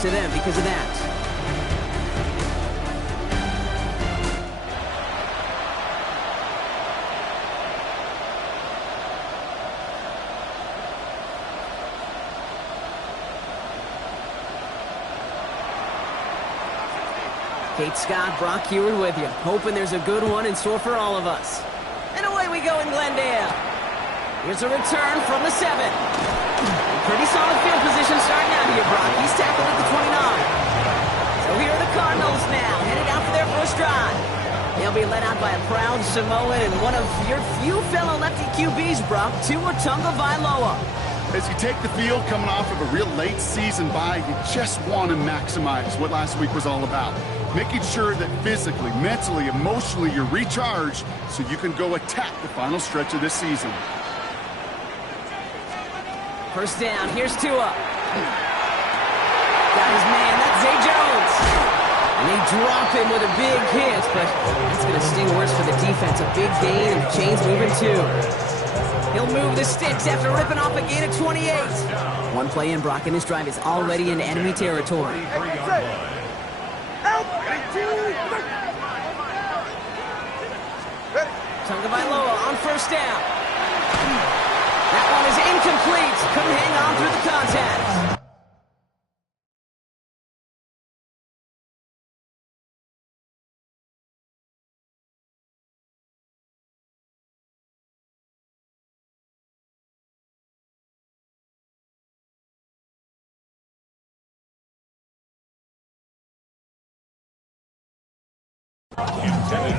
advantage to them because of that. Kate Scott, Brock Heward with you. Hoping there's a good one in store for all of us. And away we go in Glendale. Here's a return from the 7. Pretty solid field position starting out here, Brock. He's tackled at the 29. So here are the Cardinals now, headed out for their first drive. They'll be led out by a proud Samoan and one of your few fellow lefty QBs, Brock, Tua Tagovailoa. As you take the field coming off of a real late season bye, you just want to maximize what last week was all about. Making sure that physically, mentally, emotionally, you're recharged so you can go attack the final stretch of this season. First down, here's Tua. Got his man, that's Zay Jones. And they drop him with a big hit, but that's going to sting worse for the defense. A big gain and chains moving too. He'll move the sticks after ripping off a gain of 28. One play in, Brock, and this drive is already in enemy territory. Tagovailoa on first down. That one is incomplete. Couldn't hang on through the contact.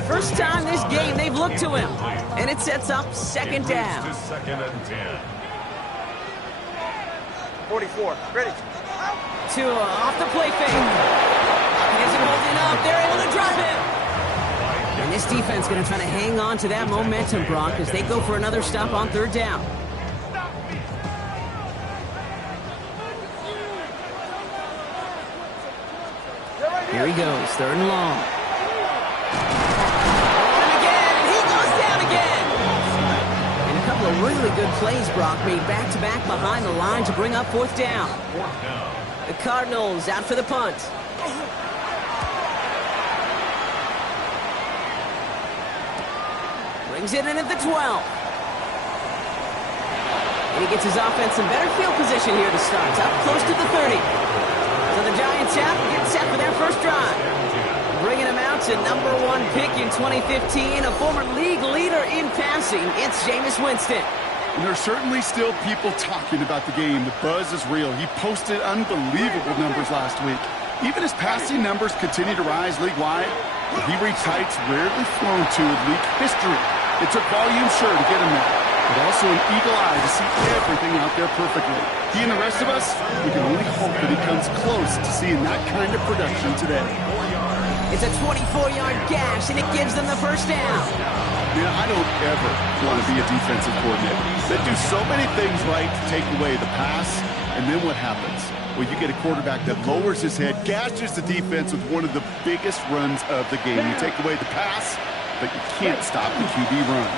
First time this game they've looked to him, and it sets up second down. 44, ready. Tua off the play fake. He isn't holding up. They're able to drop him. And this defense going to try to hang on to that momentum, Brock, as they go for another stop on third down. Here he goes, third and long. Really good plays, Brock, made back-to-back behind the line to bring up fourth down. The Cardinals out for the punt. Brings it in at the 12. And he gets his offense in better field position here to start. It's up close to the 30. So the Giants have to get set for their first drive. Bringing him out to #1 pick in 2015, a former league leader in passing. It's Jameis Winston. And there's certainly still people talking about the game. The buzz is real. He posted unbelievable numbers last week. Even his passing numbers continue to rise league-wide. He reached heights rarely flown to in league history. It took volume, sure, to get him there, but also an eagle eye to see everything out there perfectly. He and the rest of us, we can only hope that he comes close to seeing that kind of production today. It's a 24-yard gash, and it gives them the first down. Man, I don't ever want to be a defensive coordinator. They do so many things right to take away the pass, and then what happens? Well, you get a quarterback that lowers his head, gashes the defense with one of the biggest runs of the game. You take away the pass, but you can't stop the QB run.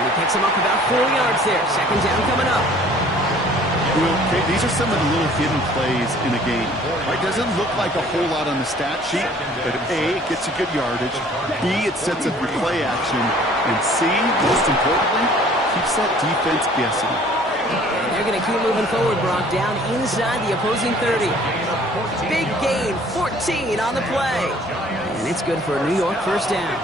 And he picks him up about 4 yards there. Second down coming up. Well, okay, these are some of the little hidden plays in a game. Right? Doesn't look like a whole lot on the stat sheet, but A, it gets you good yardage, B, it sets up your play action, and C, most importantly, keeps that defense guessing. And they're going to keep moving forward, Brock, down inside the opposing 30. Big gain, 14 on the play. And it's good for a New York first down.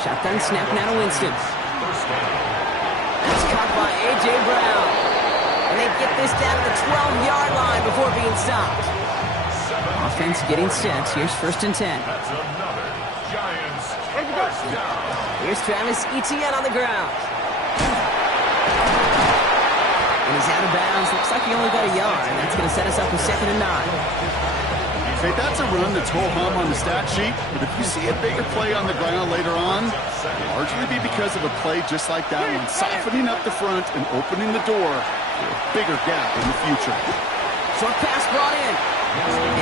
Shotgun snap now to Winston. That's caught by A.J. Brown. And they get this down to the 12-yard line before being stopped. Offense getting set. Here's first and 10. Here's Travis Etienne on the ground. And he's out of bounds. Looks like he only got a yard. And that's going to set us up with 2nd and 9. Hey, that's a run that's ho-hum on the stat sheet, but if you see a bigger play on the ground later on, it'll largely be because of a play just like that one, softening up the front and opening the door for a bigger gap in the future. Short pass brought in,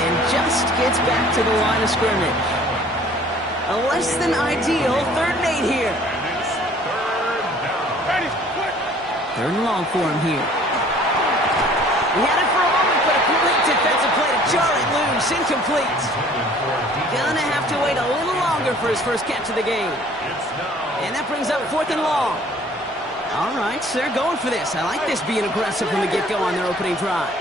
and just gets back to the line of scrimmage. A less than ideal 3rd and 8 here. Third and long for him here. He had it for a moment, but a great defensive play to jar it loose. Incomplete. Gonna have to wait a little longer for his first catch of the game. And that brings up 4th and long. All right, so they're going for this. I like this being aggressive from the get-go on their opening drive.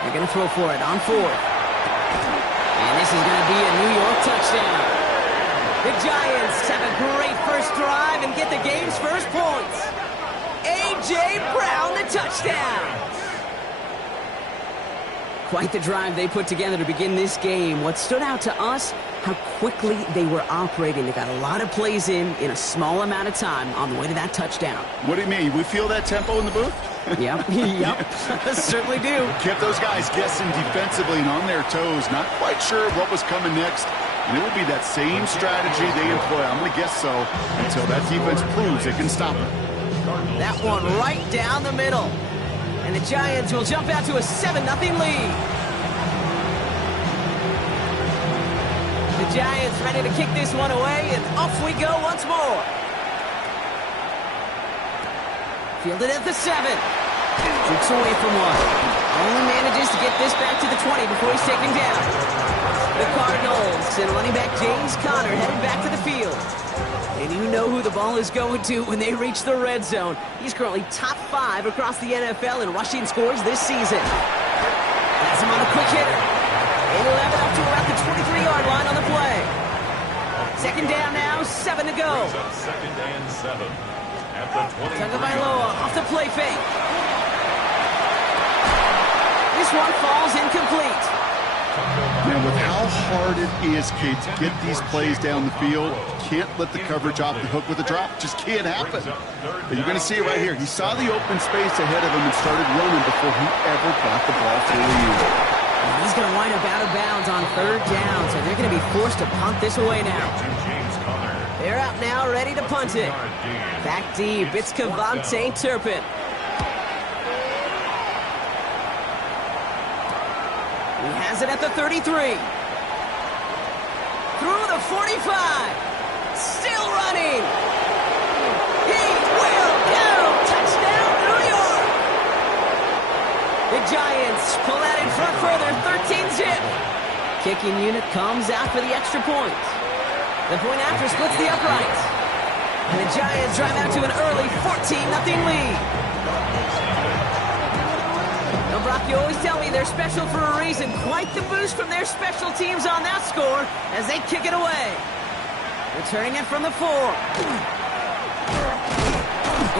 They're going to throw for it on 4th. And this is going to be a New York touchdown. The Giants have a great first drive and get the game's first points. A.J. Brown, the touchdown. Quite the drive they put together to begin this game. What stood out to us, how quickly they were operating. They got a lot of plays in a small amount of time on the way to that touchdown. What do you mean? We feel that tempo in the booth? Yep, certainly do. Kept those guys guessing defensively and on their toes. Not quite sure what was coming next. And it will be that same strategy they employ. I'm going to guess so until that defense proves it can stop it. That one right down the middle. And the Giants will jump out to a 7-0 lead. The Giants ready to kick this one away, and off we go once more. Fielded at the 7. Kicks away from one. Only manages to get this back to the 20 before he's taken down. The Cardinals and running back James Conner headed back to the field. And you know who the ball is going to when they reach the red zone. He's currently top 5 across the NFL in rushing scores this season. Has him on the quick hitter. They will have it up to around the 23-yard line on the play. 2nd down now, 7 to go. 2nd and 7 at the 23. Tagovailoa off the play fake. This one falls incomplete. Man, with how hard it is, Kate, to get these plays down the field, can't let the coverage off the hook with a drop. Just can't happen. But you're going to see it right here. He saw the open space ahead of him and started running before he ever got the ball fully used. He's going to wind up out of bounds on 3rd down, so they're going to be forced to punt this away now. They're out now, ready to punt it. Back deep, it's Kevontae Turpin. He has it at the 33. Through the 45. Still running. He will go. Touchdown, New York. The Giants pull that in front further, 13-zip. Kicking unit comes out for the extra point. The point after splits the uprights. And the Giants drive out to an early 14-0 lead. Now, Brock, you always tell me they're special for a reason. Quite the boost from their special teams on that score as they kick it away. Returning it from the 4.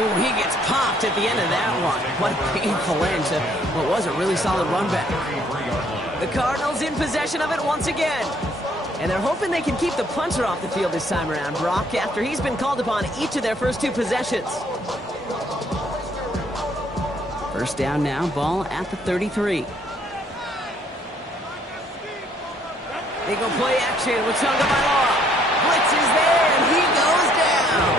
Oh, he gets popped at the end of that one. What a painful end to what was a really solid run back. The Cardinals in possession of it once again. And they're hoping they can keep the punter off the field this time around, Brock, after he's been called upon each of their first 2 possessions. First down now, ball at the 33. They go play action with Tagovailoa. Blitz is there, and he goes down.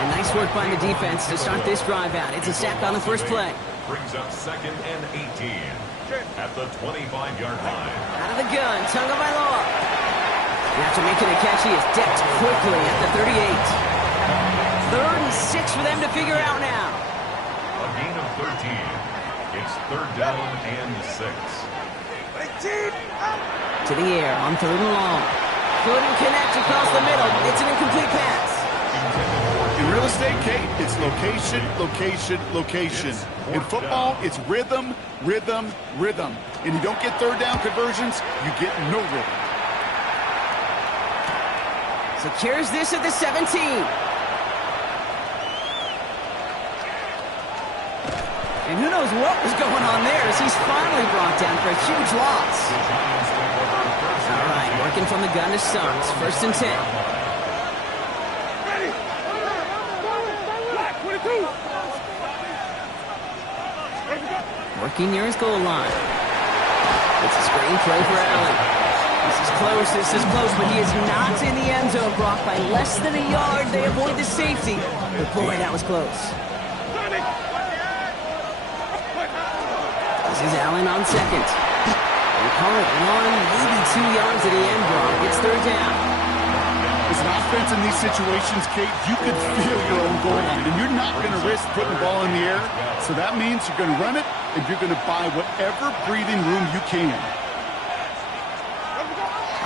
And nice work by the defense to start this drive out. It's a sack on the first play. Brings up 2nd and 18 at the 25-yard line. Out of the gun, Tagovailoa. After making a catch, he is decked quickly at the 38. 3rd and 6 for them to figure out now. A gain of 13. It's 3rd down and 6. To the air on 3rd and long. Couldn't connect across the middle. It's an incomplete pass. In real estate, Kate, it's location, location, location. In football, it's rhythm, rhythm, rhythm. And you don't get 3rd down conversions, you get no rhythm. Secures this at the 17. And who knows what was going on there as he's finally brought down for a huge loss. All right, working from the gun to Suggs. 1st and 10. Working near his goal line. It's a screen play for Allen. This is close, but he is not in the end zone, Brock. By less than a yard, they avoid the safety. But boy, that was close. This is Allen on 2nd. They call it 1, maybe 2 yards at the end, Brock. It's 3rd down. As an offense in these situations, Kate, you could feel your own goal line, and you're not going to risk putting the ball in the air. So that means you're going to run it, and you're going to buy whatever breathing room you can.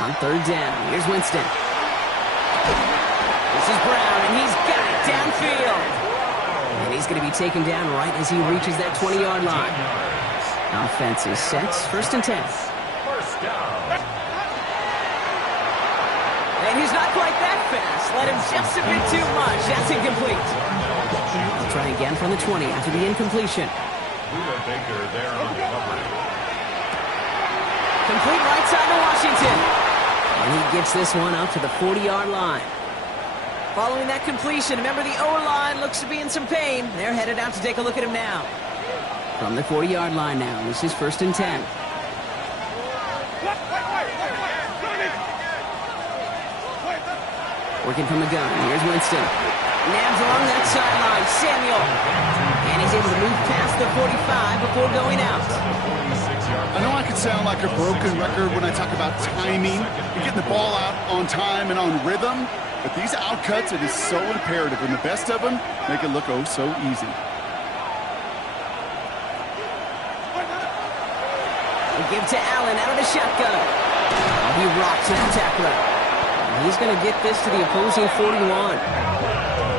On third down, here's Winston. This is Brown, and he's got it downfield. And he's going to be taken down right as he reaches that 20-yard line. Offense is set, first and 10. First down. And he's not quite that fast. Let him just a bit too much. That's incomplete. They'll try again from the 20 after the incompletion. Luda Baker there on the cover. Complete right side to Washington. And he gets this one up to the 40-yard line. Following that completion, remember the O-line looks to be in some pain. They're headed out to take a look at him now. From the 40-yard line now, this is first and 10. Working from the gun, here's Winston. Nabs along that sideline, Samuel. And he's able to move past the 45 before going out. I know I could sound like a broken record when I talk about timing and getting the ball out on time and on rhythm, but these outcuts, it is so imperative, and the best of them make it look oh so easy. They give to Allen out of the shotgun. Oh, he rocks that tackler. He's going to get this to the opposing 41.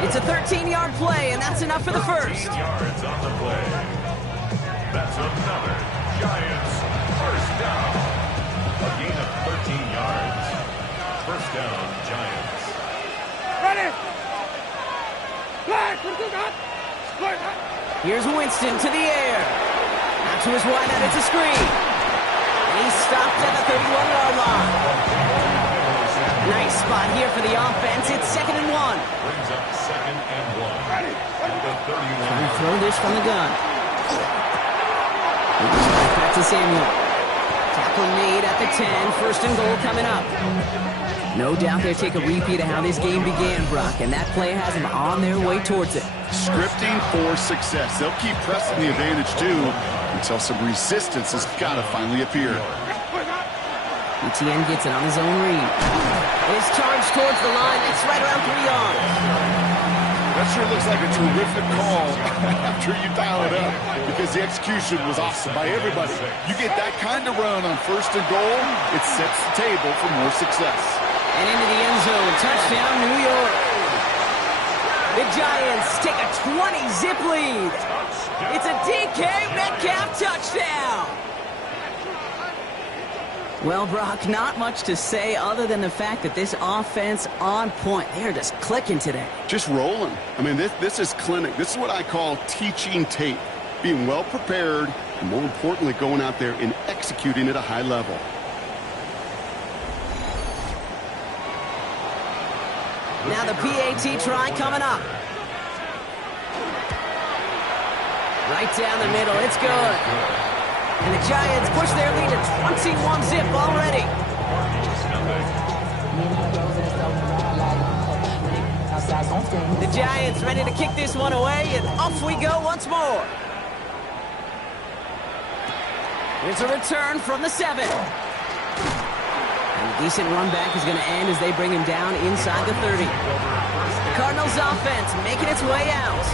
It's a 13-yard play, and that's enough for the first. 13 yards on the play. That's another Giants first down. A gain of 13 yards. First down, Giants. Ready! Here's Winston to the air. Out to his wideout, it's a screen. And he's stopped at the 31-yard line. Nice spot here for the offense. It's second and 1. Brings up second and 1. At the 31. Trying to throw this from the gun. He goes back to Samuel. Tackle made at the 10. First and goal coming up. No doubt they'll take a repeat of how this game began, Brock, and that play has them on their way towards it. Scripting for success. They'll keep pressing the advantage, too, until some resistance has got to finally appear. Etienne gets it on his own read. His charge towards the line. It's right around 3 yards. That sure looks like a terrific call after you dial it up, because the execution was awesome by everybody. You get that kind of run on first and goal, it sets the table for more success. And into the end zone. Touchdown, New York. The Giants take a 20-zip lead. It's a DK Metcalf touchdown. Well, Brock, not much to say other than the fact that this offense on point. They're just clicking today. Just rolling. I mean, this is clinic. This is what I call teaching tape. Being well prepared, and more importantly, going out there and executing at a high level. Now the PAT try coming up. Right down the middle. It's good. And the Giants push their lead to 21-zip already. The Giants ready to kick this one away, and off we go once more. Here's a return from the 7. And a decent run back is going to end as they bring him down inside the 30. The Cardinals offense making its way out.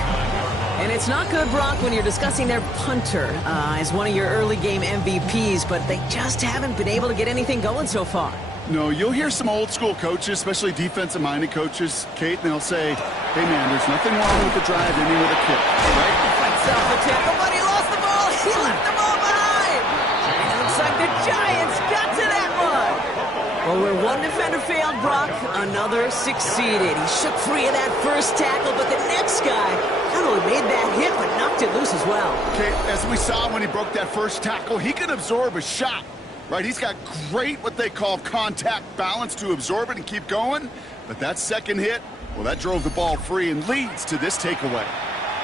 And it's not good, Brock, when you're discussing their punter as one of your early game MVPs, but they just haven't been able to get anything going so far. No, you'll hear some old school coaches, especially defensive-minded coaches, Kate, and they'll say, hey, man, there's nothing wrong with the drive ending with a kick, right? Fights off the tackle, but he lost the ball. He left the ball behind. And it looks like the Giants got to that one. Well, where one defender failed, Brock, another succeeded. He shook free of that first tackle, but the next guy not only made that hit, but knocked it loose as well. Okay, as we saw when he broke that first tackle, he can absorb a shot, right? He's got great, what they call contact balance to absorb it and keep going. But that second hit, well, that drove the ball free and leads to this takeaway.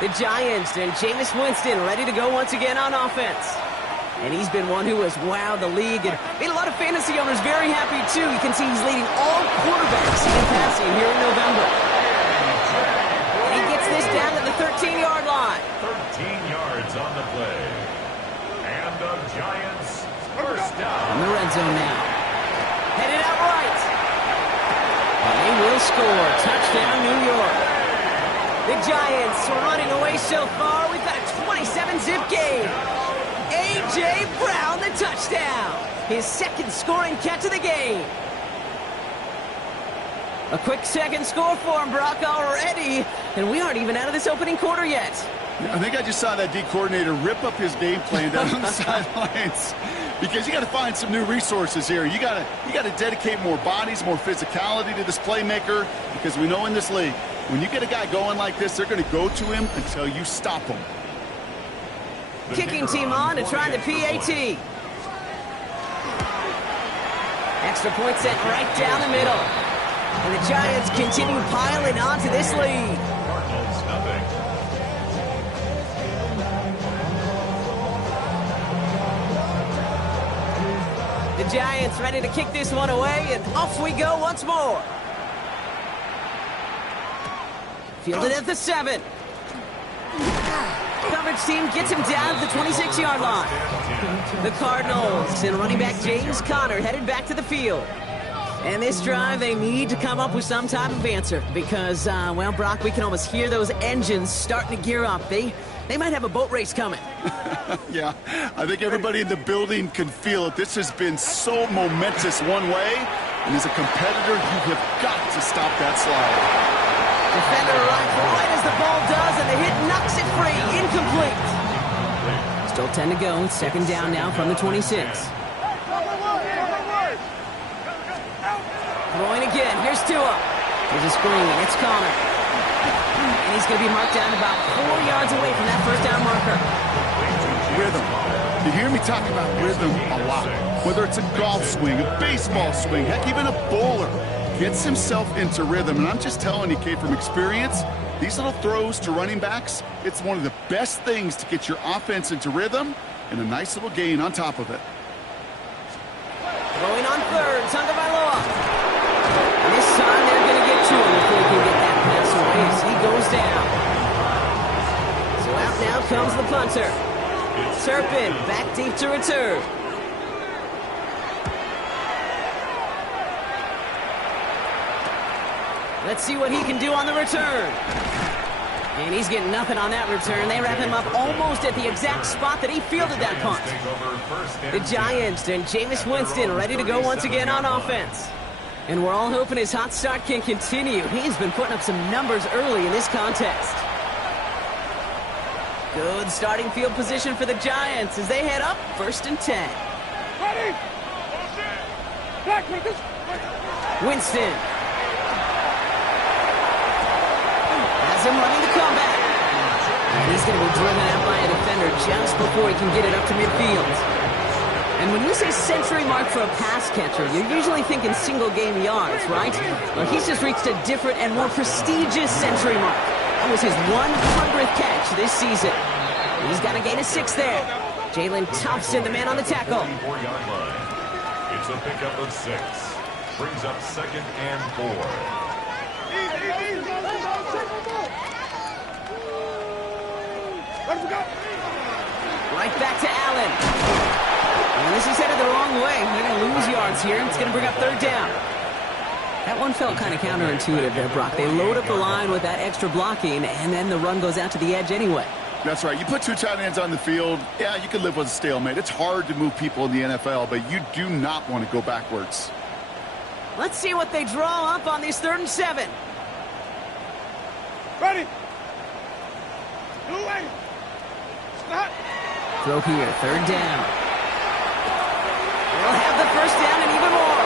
The Giants and Jameis Winston ready to go once again on offense. And he's been one who has wowed the league and made a lot of fantasy owners very happy, too. You can see he's leading all quarterbacks in passing here in November. And he gets this down to the 13-yard line. 13 yards on the play. And the Giants first down. In the red zone now. Headed out right. And they will Giants are running away so far. We've got a 27-zip game. A.J. Brown, the touchdown. His second scoring catch of the game. A quick second score for him, Brock, already. And we aren't even out of this opening quarter yet. I think I just saw that D coordinator rip up his game plan down on the sidelines, because you got to find some new resources here. You got to dedicate more bodies, more physicality to this playmaker, because we know in this league, when you get a guy going like this, they're going to go to him until you stop him. Kicking team on to try the PAT. Extra point sent right down the middle. And the Giants continue piling onto this lead. Cardinals nothing. The Giants ready to kick this one away, and off we go once more. Fielded at the 7. Coverage team gets him down at the 26-yard line. The Cardinals and running back James Conner headed back to the field. And this drive, they need to come up with some type of answer because, well, Brock, we can almost hear those engines starting to gear up. They might have a boat race coming. Yeah, I think everybody in the building can feel it. This has been so momentous one way, and as a competitor, you have got to stop that slide. Defender right as the ball does, and the hit knocks it free. Incomplete. Still 10 to go. Second down now from the 26. Throwing again. Here's Tua. There's a screen. It's Conner. And he's going to be marked down about 4 yards away from that first down marker. Rhythm. You hear me talk about rhythm a lot. Whether it's a golf swing, a baseball swing, heck, even a bowler gets himself into rhythm. And I'm just telling you, Kate, from experience, these little throws to running backs, it's one of the best things to get your offense into rhythm and a nice little gain on top of it. Throwing on third, Tagovailoa. And this time they're going to get to him before he can get that pass away as he goes down. So out now comes the punter. Turpin back deep to return. Let's see what he can do on the return. And he's getting nothing on that return. They wrap him up almost at the exact spot that he fielded that punt. The Giants and Jameis Winston ready to go once again on offense. And we're all hoping his hot start can continue. He's been putting up some numbers early in this contest. Good starting field position for the Giants as they head up 1st and 10. Winston. Has him running the comeback. And he's going to be driven out by a defender just before he can get it up to midfield. And when you say century mark for a pass catcher, you're usually thinking single game yards, right? Well, he's just reached a different and more prestigious century mark. That was his 100th catch this season. He's got a gain of 6 there. Jalen Thompson, the man on the tackle. 4-yard line. It's a pickup of 6. Brings up 2nd and 4. Right back to Allen. And this is headed the wrong way. They're going to lose yards here. It's going to bring up 3rd down. That one felt kind of counterintuitive there, Brock. They load up the line with that extra blocking, and then the run goes out to the edge anyway. That's right. You put 2 tight ends on the field, yeah, you can live with a stalemate. It's hard to move people in the NFL, but you do not want to go backwards. Let's see what they draw up on this 3rd and 7. Ready. Away. Stop. Throw here, 3rd down. They'll have the 1st down and even more.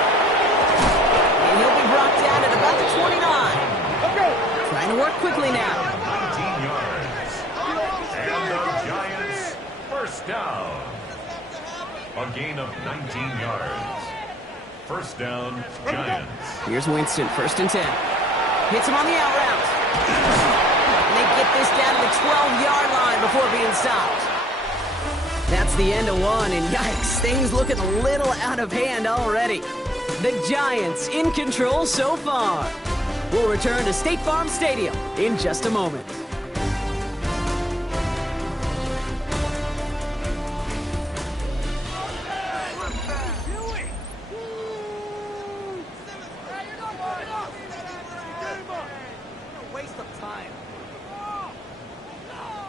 And he'll be brought down at about the 29. Okay. Trying to work quickly now. 19 yards. And the Giants, 1st down. A gain of 19 yards. 1st down, Giants. Here's Winston, 1st and 10. Hits him on the out route. And they get this down to the 12-yard line before being stopped. That's the end of one, and yikes, things looking a little out of hand already. The Giants in control so far. We'll return to State Farm Stadium in just a moment.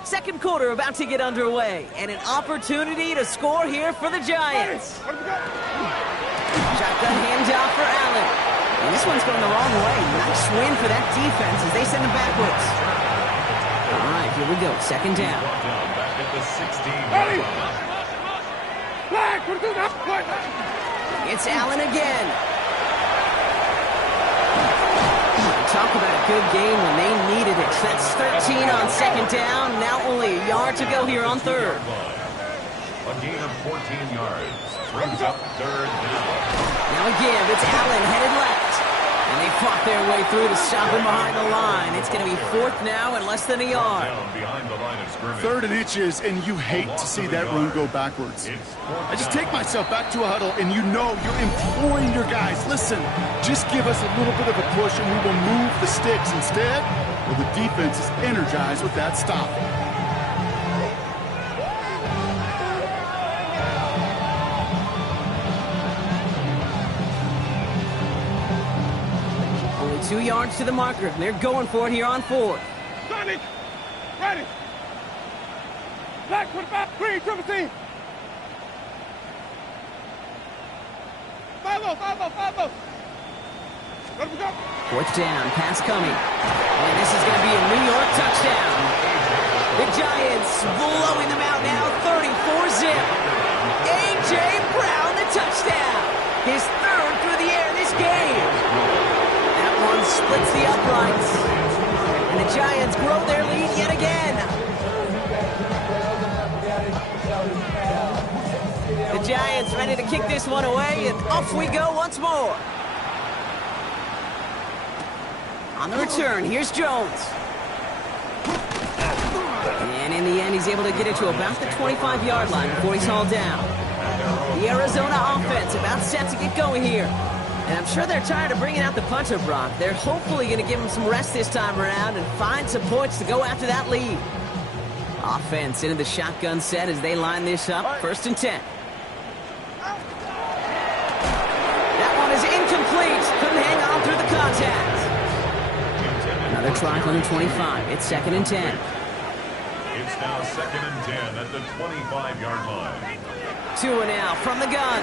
Second quarter about to get underway, and an opportunity to score here for the Giants. Shotgun handoff for Allen. And this one's going the wrong way. Nice win for that defense as they send him backwards. All right, here we go. Second down. Back at the 16. It's Allen again. Talk about a good game when they needed it. That's 13 on second down. Now only a yard to go here on third. A gain of 14 yards. Brings up third down. Now again, it's Allen headed left. And they fought their way through to stop him behind the line. It's going to be fourth now and less than a yard. Down behind the line of scrimmage. Third and inches, and you hate to see that run go backwards. I just take myself back to a huddle, and you know you're imploring your guys, listen, just give us a little bit of a push, and we will move the sticks. Instead, well, the defense is energized with that stop. Only 2 yards to the marker. They're going for it here on fourth. Johnny, ready. Black 25, green 17. Follow. Let him go. Fourth down, pass coming. And this is going to be a New York touchdown. The Giants blowing them out now, 34-zip. A.J. Brown, the touchdown. His third through the air this game. That one splits the uprights. And the Giants grow their lead yet again. The Giants ready to kick this one away, and off we go once more. On the return, here's Jones. And in the end, he's able to get it to about the 25-yard line before he's hauled down. The Arizona offense about set to get going here. And I'm sure they're tired of bringing out the punter, Brock. They're hopefully going to give him some rest this time around and find some points to go after that lead. Offense into the shotgun set as they line this up. First and 10. That one is incomplete. Couldn't hang on through the contact. Another try on the 25. It's second and 10. It's now second and 10 at the 25-yard line. Tua now from the gun.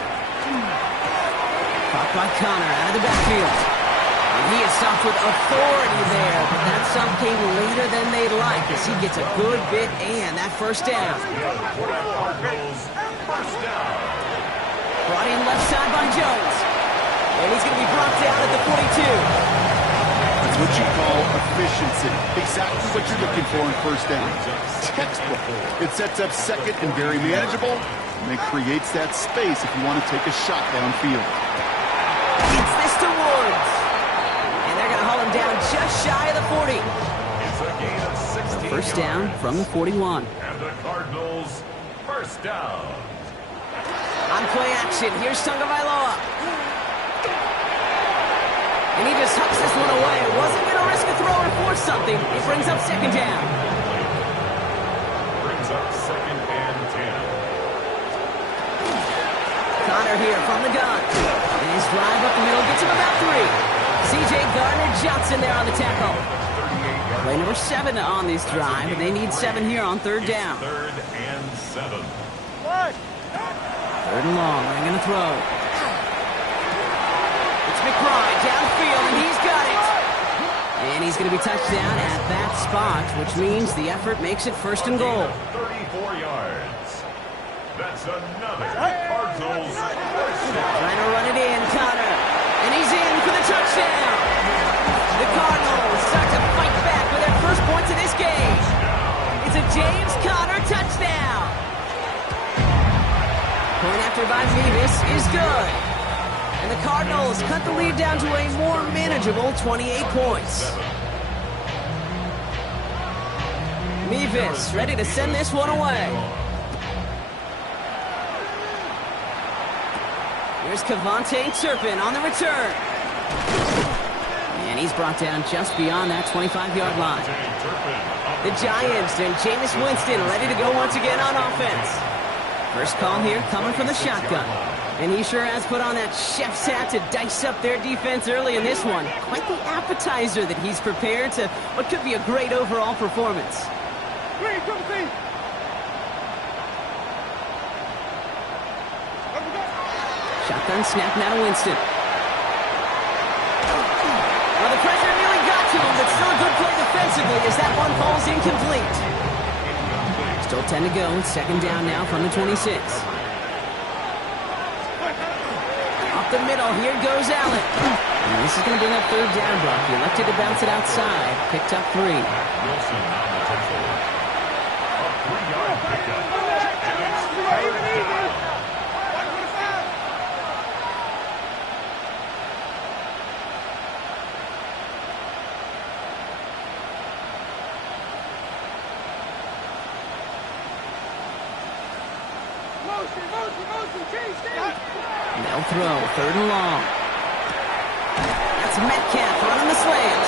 Caught by Connor out of the backfield. And he is stopped with authority there, but that stop came later than they'd like as he gets a good bit and that first down. Brought in left side by Jones. And he's going to be brought down at the 42. That's what you call efficiency. Exactly what you're looking for in first down. Textbook. It sets up second and very manageable, and it creates that space if you want to take a shot downfield. Gets this to Woods. And they're going to haul him down just shy of the 40. It's a gain of 16 First down from the 41. And the Cardinals first down. On play action, here's Tagovailoa. And he just hucks this one away. Wasn't going to risk a throw or force something. It brings up second down. Brings up second and 10. Connor here from the gun. And his drive up the middle gets him about 3. C.J. Gardner-Johnson there on the tackle. Play number 7 on this drive, and they need 7 here on third down. Third and 7. Third and long, they're going to throw. It's McBride downfield, and he's got it. And he's going to be touched down at that spot, which means the effort makes it first and goal. 34 yards. That's another Cardinals first down. Trying to run it in, Connor. And he's in for the touchdown. The Cardinals start to fight back with their first points of this game. It's a James Conner touchdown. Point after by Mevis is good. And the Cardinals cut the lead down to a more manageable 28 points. Mevis ready to send this one away. Here's Kevontae Turpin on the return. And he's brought down just beyond that 25-yard line. The Giants and Jameis Winston ready to go once again on offense. First call here coming from the shotgun. And he sure has put on that chef's hat to dice up their defense early in this one. Quite the appetizer that he's prepared to what could be a great overall performance. Green, triple team. Shotgun snap now to Winston. Well, the pressure nearly got to him, but still a good play defensively as that one falls incomplete. Still 10 to go. Second down now from the 26. Up the middle, here goes Allen. And this is going to bring up third down, Brock. He elected to bounce it outside. Picked up 3. Wilson on the tackle. A 3-yard pickup. Giants third down. They'll throw, third and long. That's Metcalf running the slant.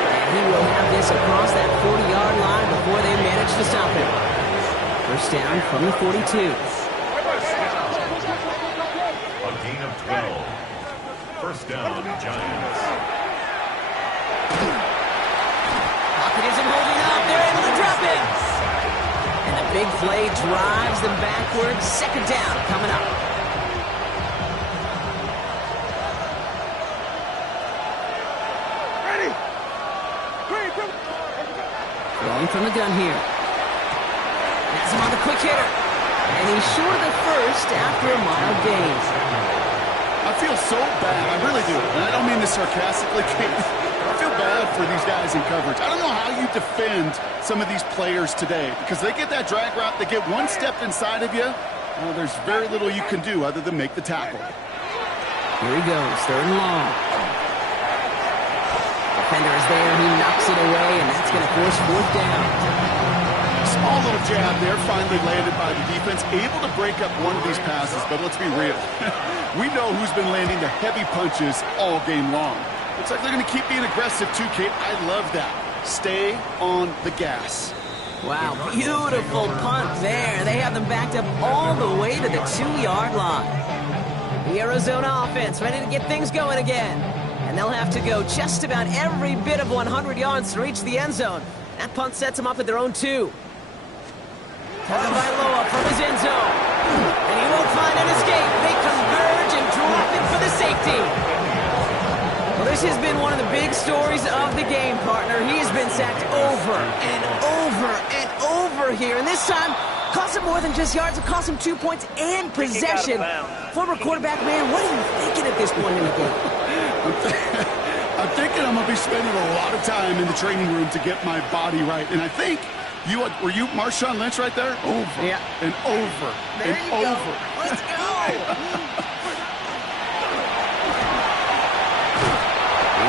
And he will have this across that 40-yard line before they manage to stop him. First down from the 42. A gain of 12. First down, Giants. Pocket isn't holding up. They're able to drop him. And the big play drives them backwards. Second down coming up. Going from the gun here. Has him on the quick hitter. And he's short of the first after a mild gain. I feel so bad. I really do. And I don't mean this sarcastically, Kate. I feel bad for these guys in coverage. I don't know how you defend some of these players today because they get that drag route, they get one step inside of you. Well, there's very little you can do other than make the tackle. Here he goes, third and long. Defender is there, he knocks it away, and that's going to force fourth down. Small little jab there, finally landed by the defense. Able to break up one of these passes, but let's be real. We know who's been landing the heavy punches all game long. Looks like they're going to keep being aggressive too, Kate. I love that. Stay on the gas. Wow, beautiful punt there. They have them backed up all the way to the 2-yard line. The Arizona offense ready to get things going again. And they'll have to go just about every bit of 100 yards to reach the end zone. That punt sets them up at their own 2. Taken by Loa from his end zone. And he won't find an escape. They converge and drop it for the safety. Well, this has been one of the big stories of the game, partner. He has been sacked over and over and over here. And this time, cost him more than just yards. It cost him 2 points and possession. Former quarterback, man, what are you thinking at this point in the game? I'm thinking I'm going to be spending a lot of time in the training room to get my body right. And I think, were you Marshawn Lynch right there? Over and over there and you over. Go. Let's go!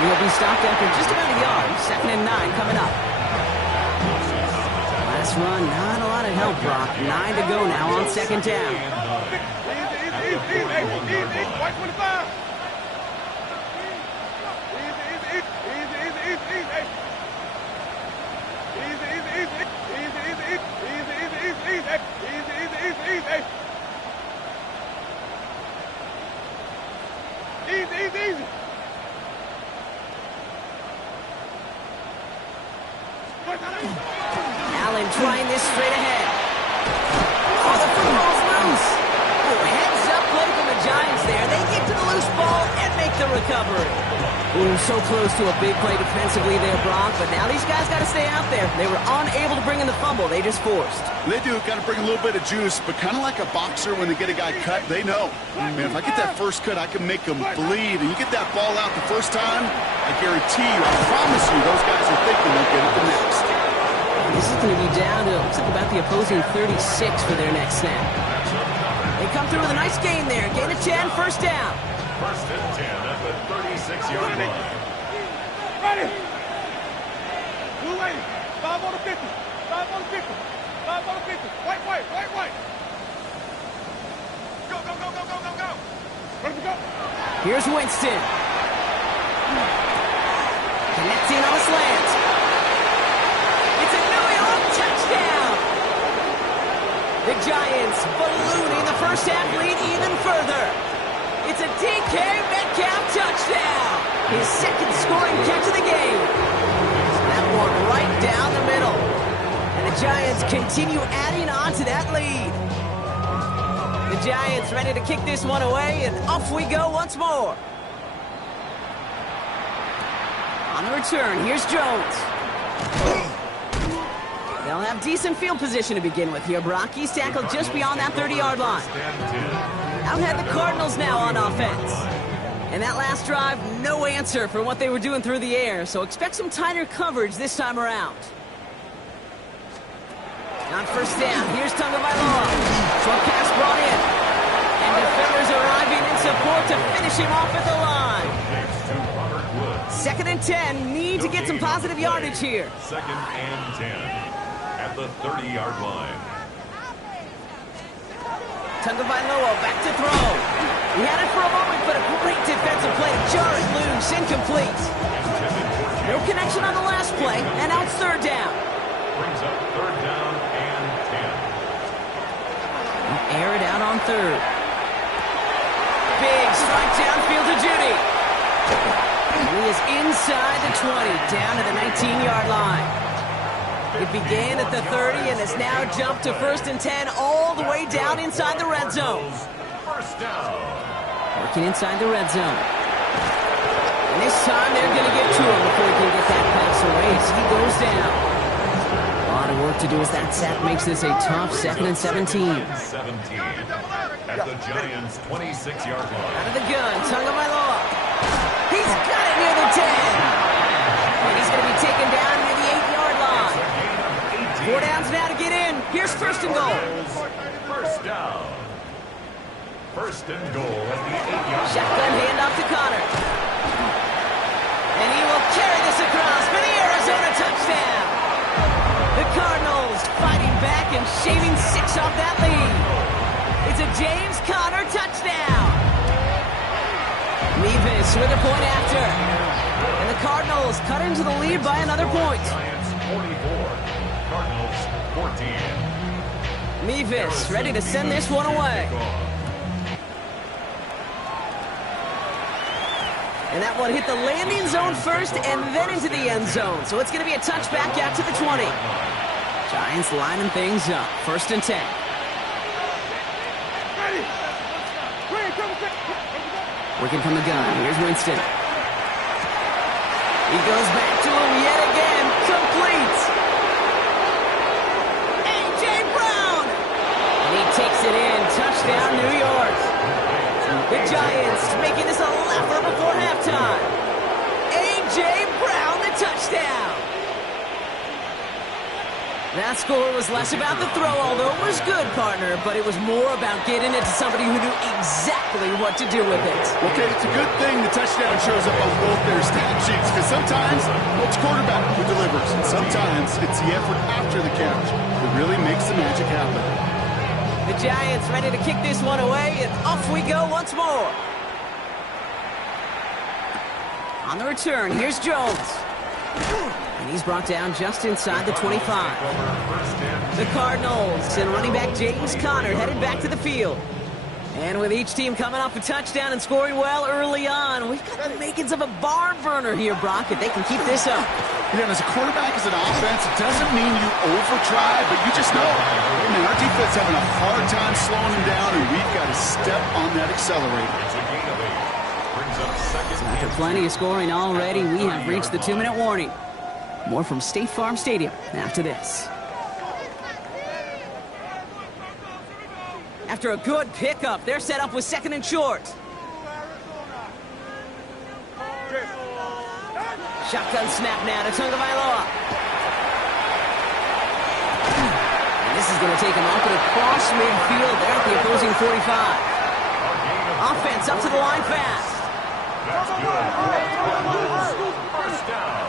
He'll be stopped after just about a yard. 2nd and 9 coming up. Last run, not a lot of help, Brock. 9 to go now on 2nd down. White 25. Easy. Allen trying this straight ahead. Oh, the football's loose. Oh, heads up play from the Giants there. They get to the loose ball and make the recovery. Ooh, so close to a big play defensively there, Brock, but now these guys got to stay out there. They were unable to bring in the fumble. They just forced. They do. Got to bring a little bit of juice, but kind of like a boxer when they get a guy cut, they know. Man, if I get that first cut, I can make them bleed. And you get that ball out the first time, I guarantee you, I promise you, those guys are thinking they'll get it the next. This is going to be down to, looks like about the opposing 36 for their next snap. They come through with a nice gain there. Gain of 10, first down. First and 10 at the 36-yard line. Ready. Blue lady. 5 on the 50. 5 on the 50. 5 on the 50. White. Go. Ready to go. Here's Winston. Connecting on a slant. It's a New York touchdown. The Giants ballooning the first half lead even further. It's a DK Metcalf touchdown. His second scoring catch of the game. That one right down the middle. And The Giants continue adding on to that lead. The Giants ready to kick this one away, and off we go once more. On the return, here's Jones. They'll have decent field position to begin with here, Brock. He's tackled just beyond that 30-yard line. Out had the Cardinals now on offense. And that last drive, no answer for what they were doing through the air, so expect some tighter coverage this time around. On first down, here's Tagovailoa. Short pass brought in. And defenders arriving in support to finish him off at the line. 2nd and 10, need to get some positive yardage here. 2nd and 10 at the 30-yard line. Tagovailoa back to throw. He had it for a moment, but a great defensive play to jar it loose, incomplete. No connection on the last play, and now it's 3rd down. Brings up 3rd down and 10. Air it out on 3rd. Big strike downfield to Judy. He is inside the 20, down to the 19-yard line. It began at the 30 and has now jumped to 1st and 10 all the way down inside the red zone. First down. Working inside the red zone. And this time they're going to get to him before he can get that pass away as he goes down. A lot of work to do as that sack makes this a tough 2nd and 17. 17 at the Giants' 26-yard line. Out of the gun, Tagovailoa. He's got it near the 10. And he's going to be taken down near the 8-yard line. 4 downs now to get in. Here's 1st and goal. First down. 1st and goal at the 8-yard line. Shotgun handoff to Connor. And he will carry this across for the Arizona touchdown. The Cardinals fighting back and shaving 6 off that lead. It's a James Conner touchdown. Mevis with a point after. And the Cardinals cut into the lead by another point. Giants 44, Cardinals 14. Mevis ready to send this one away. And that one hit the landing zone first and then into the end zone. So it's going to be a touchback out to the 20. Giants lining things up. 1st and 10. Working from the gun. Here's Winston. He goes back to him yet again. Complete. A.J. Brown. And he takes it in. Touchdown, New York. The Giants making this a laugher before halftime. A.J. Brown, the touchdown. That score was less about the throw, although it was good, partner, but it was more about getting it to somebody who knew exactly what to do with it. Okay, it's a good thing the touchdown shows up on both their stat sheets, because sometimes it's quarterback who delivers, and sometimes it's the effort after the catch that really makes the magic happen. The Giants ready to kick this one away, and off we go once more. On the return, here's Jones. And he's brought down just inside the 25. The Cardinals and running back James Conner headed back to the field. And with each team coming off a touchdown and scoring well early on, we've got the makings of a barn burner here, Brock, if they can keep this up. Yeah, and as a quarterback, as an offense, it doesn't mean you over-try, but you just know. I mean, our defense having a hard time slowing them down, and we've got to step on that accelerator. After plenty of scoring already, we have reached the 2-minute warning. More from State Farm Stadium after this. After a good pickup, they're set up with 2nd and short. Shotgun snap now to Tagovailoa. And this is going to take him off and across midfield there at the opposing 45. Offense up to the line fast. That's good. First down.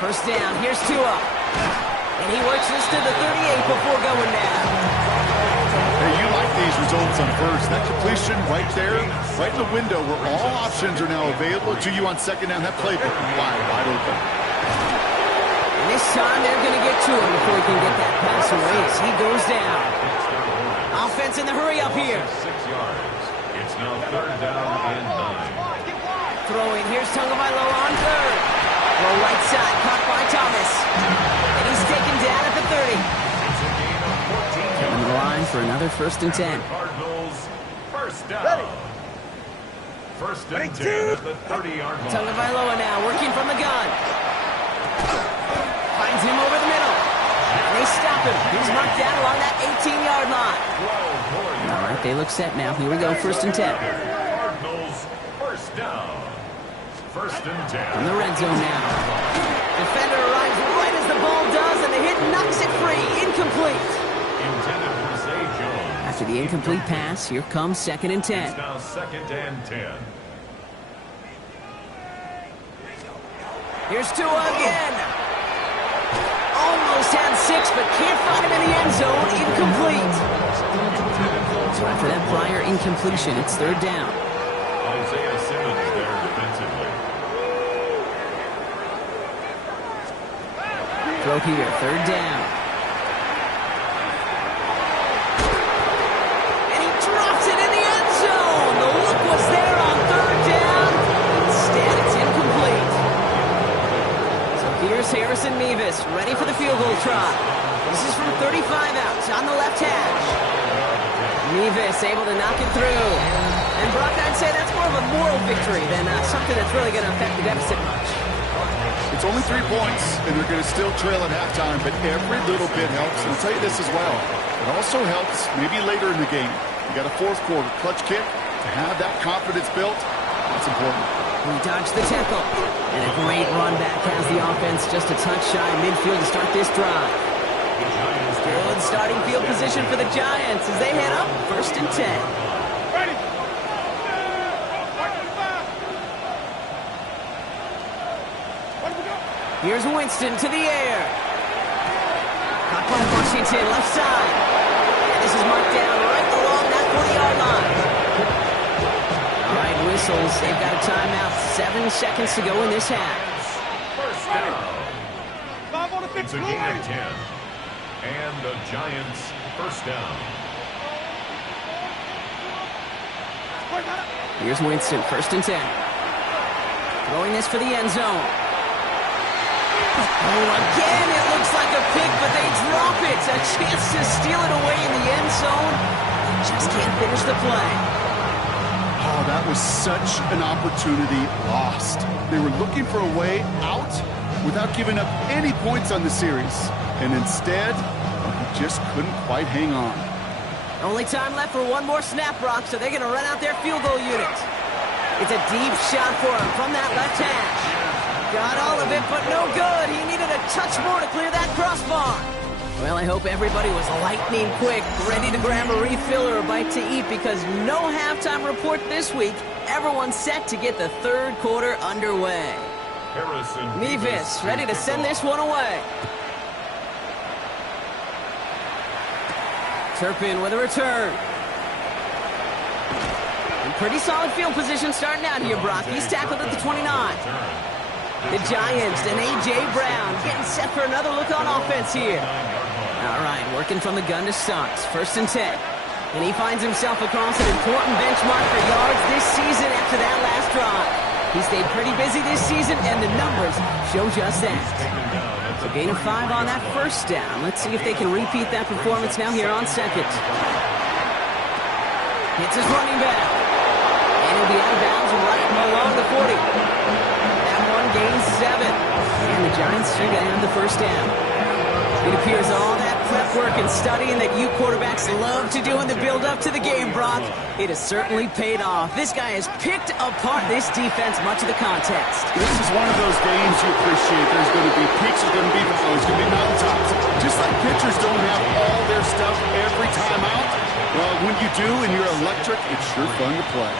First down, here's Tua. And he works this to the 38 before going down. Hey, you like these results on first. That completion right there, right in the window where all options are now available to you on 2nd down. That playbook wide open. And this time they're going to get to him before he can get that pass away as he goes down. Offense in the hurry up here. 6 yards. It's now 3rd down and 9. Throwing, here's Tagovailoa on 3rd. Well, right side, caught by Thomas. And he's taken down at the 30. for another 1st and 10. Cardinals, first down. 1st and 10 at the 30-yard line. Tagovailoa now working from the gun. Finds him over the middle. And they stop him. He's marked down along that 18-yard line. All right, they look set now. Here we go, 1st and 10. Cardinals, first down. 1st and 10. From the red zone now. Defender arrives right as the ball does, and the hit knocks it free. Incomplete. Intended for Zay Jones. After the incomplete pass, here comes 2nd and 10. It's now 2nd and 10. Here's Tua again. Almost had 6, but can't find him in the end zone. Incomplete. So after that prior incompletion, it's 3rd down. Isaiah Simmons there defensively. Throw here, 3rd down. And he drops it in the end zone. The look was there on 3rd down. Instead, it's incomplete. So here's Harrison Mevis, ready for the field goal try. This is from 35 out on the left hash. Mevis able to knock it through. And Brock, I'd say that's more of a moral victory than something that's really going to affect the deficit much. It's only 3 points, and they're going to still trail at halftime, but every little bit helps. And I'll tell you this as well. It also helps maybe later in the game. You got a 4th quarter clutch kick. To have that confidence built, that's important. He dodged the tackle. And a great run back has the offense just a touch shy of midfield to start this drive. Good starting field position for the Giants as they head up 1st and 10. Ready. Here's Winston to the air. Caught by Washington, left side. And this is marked down right along that 40-yard line. All right, whistles. They've got a timeout. 7 seconds to go in this half. First down. 5 on the 50. It's a gain of 10. And the Giants, first down. Here's Winston, 1st and 10. Throwing this for the end zone. Oh, again, it looks like a pick, but they drop it. A chance to steal it away in the end zone. Just can't finish the play. Oh, that was such an opportunity lost. They were looking for a way out without giving up any points on the series. And instead, he just couldn't quite hang on. Only time left for one more snap, Brock, so they're going to run out their field goal unit. It's a deep shot for him from that left hash. Got all of it, but no good. He needed a touch more to clear that crossbar. Well, I hope everybody was lightning quick, ready to grab a refill or a bite to eat, because no halftime report this week. Everyone's set to get the 3rd quarter underway. Harrison Mevis ready to send this one away. Turpin with a return. And pretty solid field position starting out here, Brock. He's tackled at the 29. The Giants and A.J. Brown getting set for another look on offense here. All right, working from the gun to start. 1st and 10. And he finds himself across an important benchmark for yards this season after that last drive. He stayed pretty busy this season, and the numbers show just that. So gain of 5 on that 1st down. Let's see if they can repeat that performance now here on 2nd. Hits his running back. And he'll be out of bounds right along the 40. That one gains 7. And the Giants are going to have the 1st down. It appears all that prep work and studying that you quarterbacks love to do in the build-up to the game, Brock, it has certainly paid off. This guy has picked apart this defense much of the contest. This is one of those games you appreciate. There's going to be peaks, there's going to be valleys, there's going to be mountaintops. Just like pitchers don't have all their stuff every time out, well, when you do and you're electric, it's sure fun to play.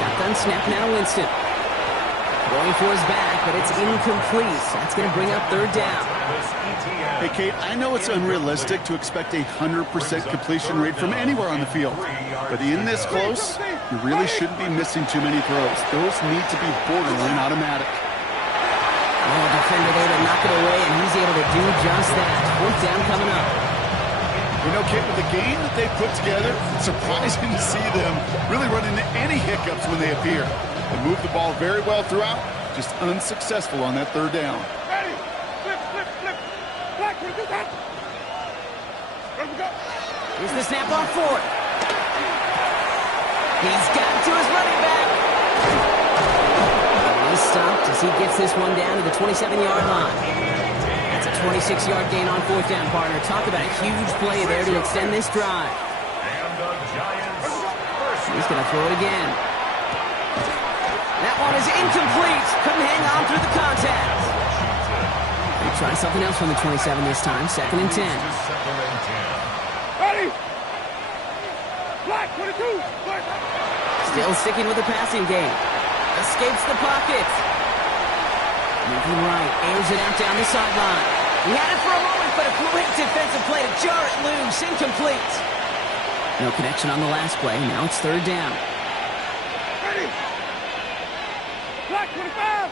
Shotgun snap now, Winston. Going for his back, but it's incomplete. That's going to bring up 3rd down. Hey, Kate, I know it's unrealistic to expect a 100% completion rate from anywhere on the field. But in this close, you really shouldn't be missing too many throws. Those need to be borderline automatic. Oh, defender there to knock it away, and he's able to do just that. 4th down coming up. You know, Kate, with the game that they put together, it's surprising to see them really run into any hiccups when they appear. They move the ball very well throughout, just unsuccessful on that 3rd down. Ready. Flip. Black, do that. There we go. Here's the snap on fourth. He's gotten to his running back. And he's stopped as he gets this one down to the 27-yard line. That's a 26-yard gain on fourth down, partner. Talk about a huge play there to extend this drive. And the Giants first He's going to throw it again. That one is incomplete. Couldn't hang on through the contact. They try something else from the 27 this time. 2nd and 10. to 2nd and 10. Ready? Black 22. Black. Still sticking with the passing game. Escapes the pocket. Moving right. Airs it out down the sideline. He had it for a moment, but a great defensive play to jar it loose. Incomplete. No connection on the last play. Now it's 3rd down. Ready? Black 25.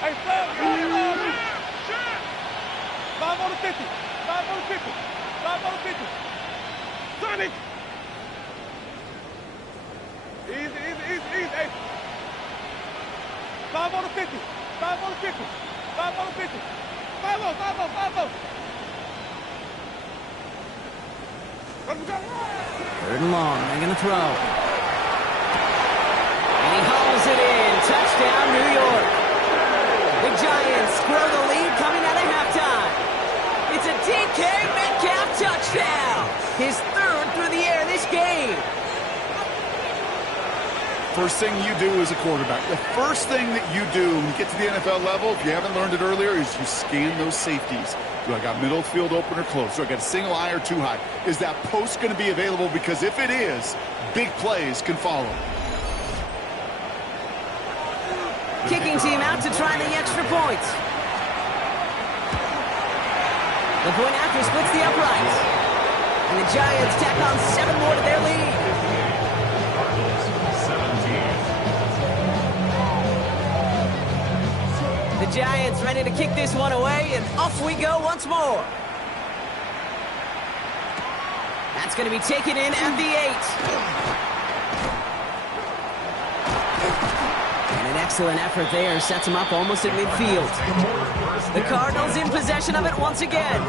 Hey, Flav, 5 on the 50. 5 on the 50. 5 on the 50. Sonny. Easy. Hey. 5 on the 50. 5 on the 50. 5 on the 50. 5 on. Let's go. 3rd and long. They're going to throw. And he hauls it in. Touchdown, New York. The Giants grow the lead coming out of halftime. It's a DK Metcalf touchdown. His 3rd through the air this game. First thing you do as a quarterback, the first thing that you do when you get to the NFL level, if you haven't learned it earlier, is you scan those safeties. Do I got middle field open or close? Do I got a single high or two high? Is that post going to be available? Because if it is, big plays can follow. Kicking team out to try the extra point. The point after splits the uprights. And the Giants tack on 7 more to their lead. Cardinals 17. The Giants ready to kick this one away, and off we go once more. That's going to be taken in at the 8. Excellent effort there. Sets him up almost at midfield. The Cardinals in possession of it once again.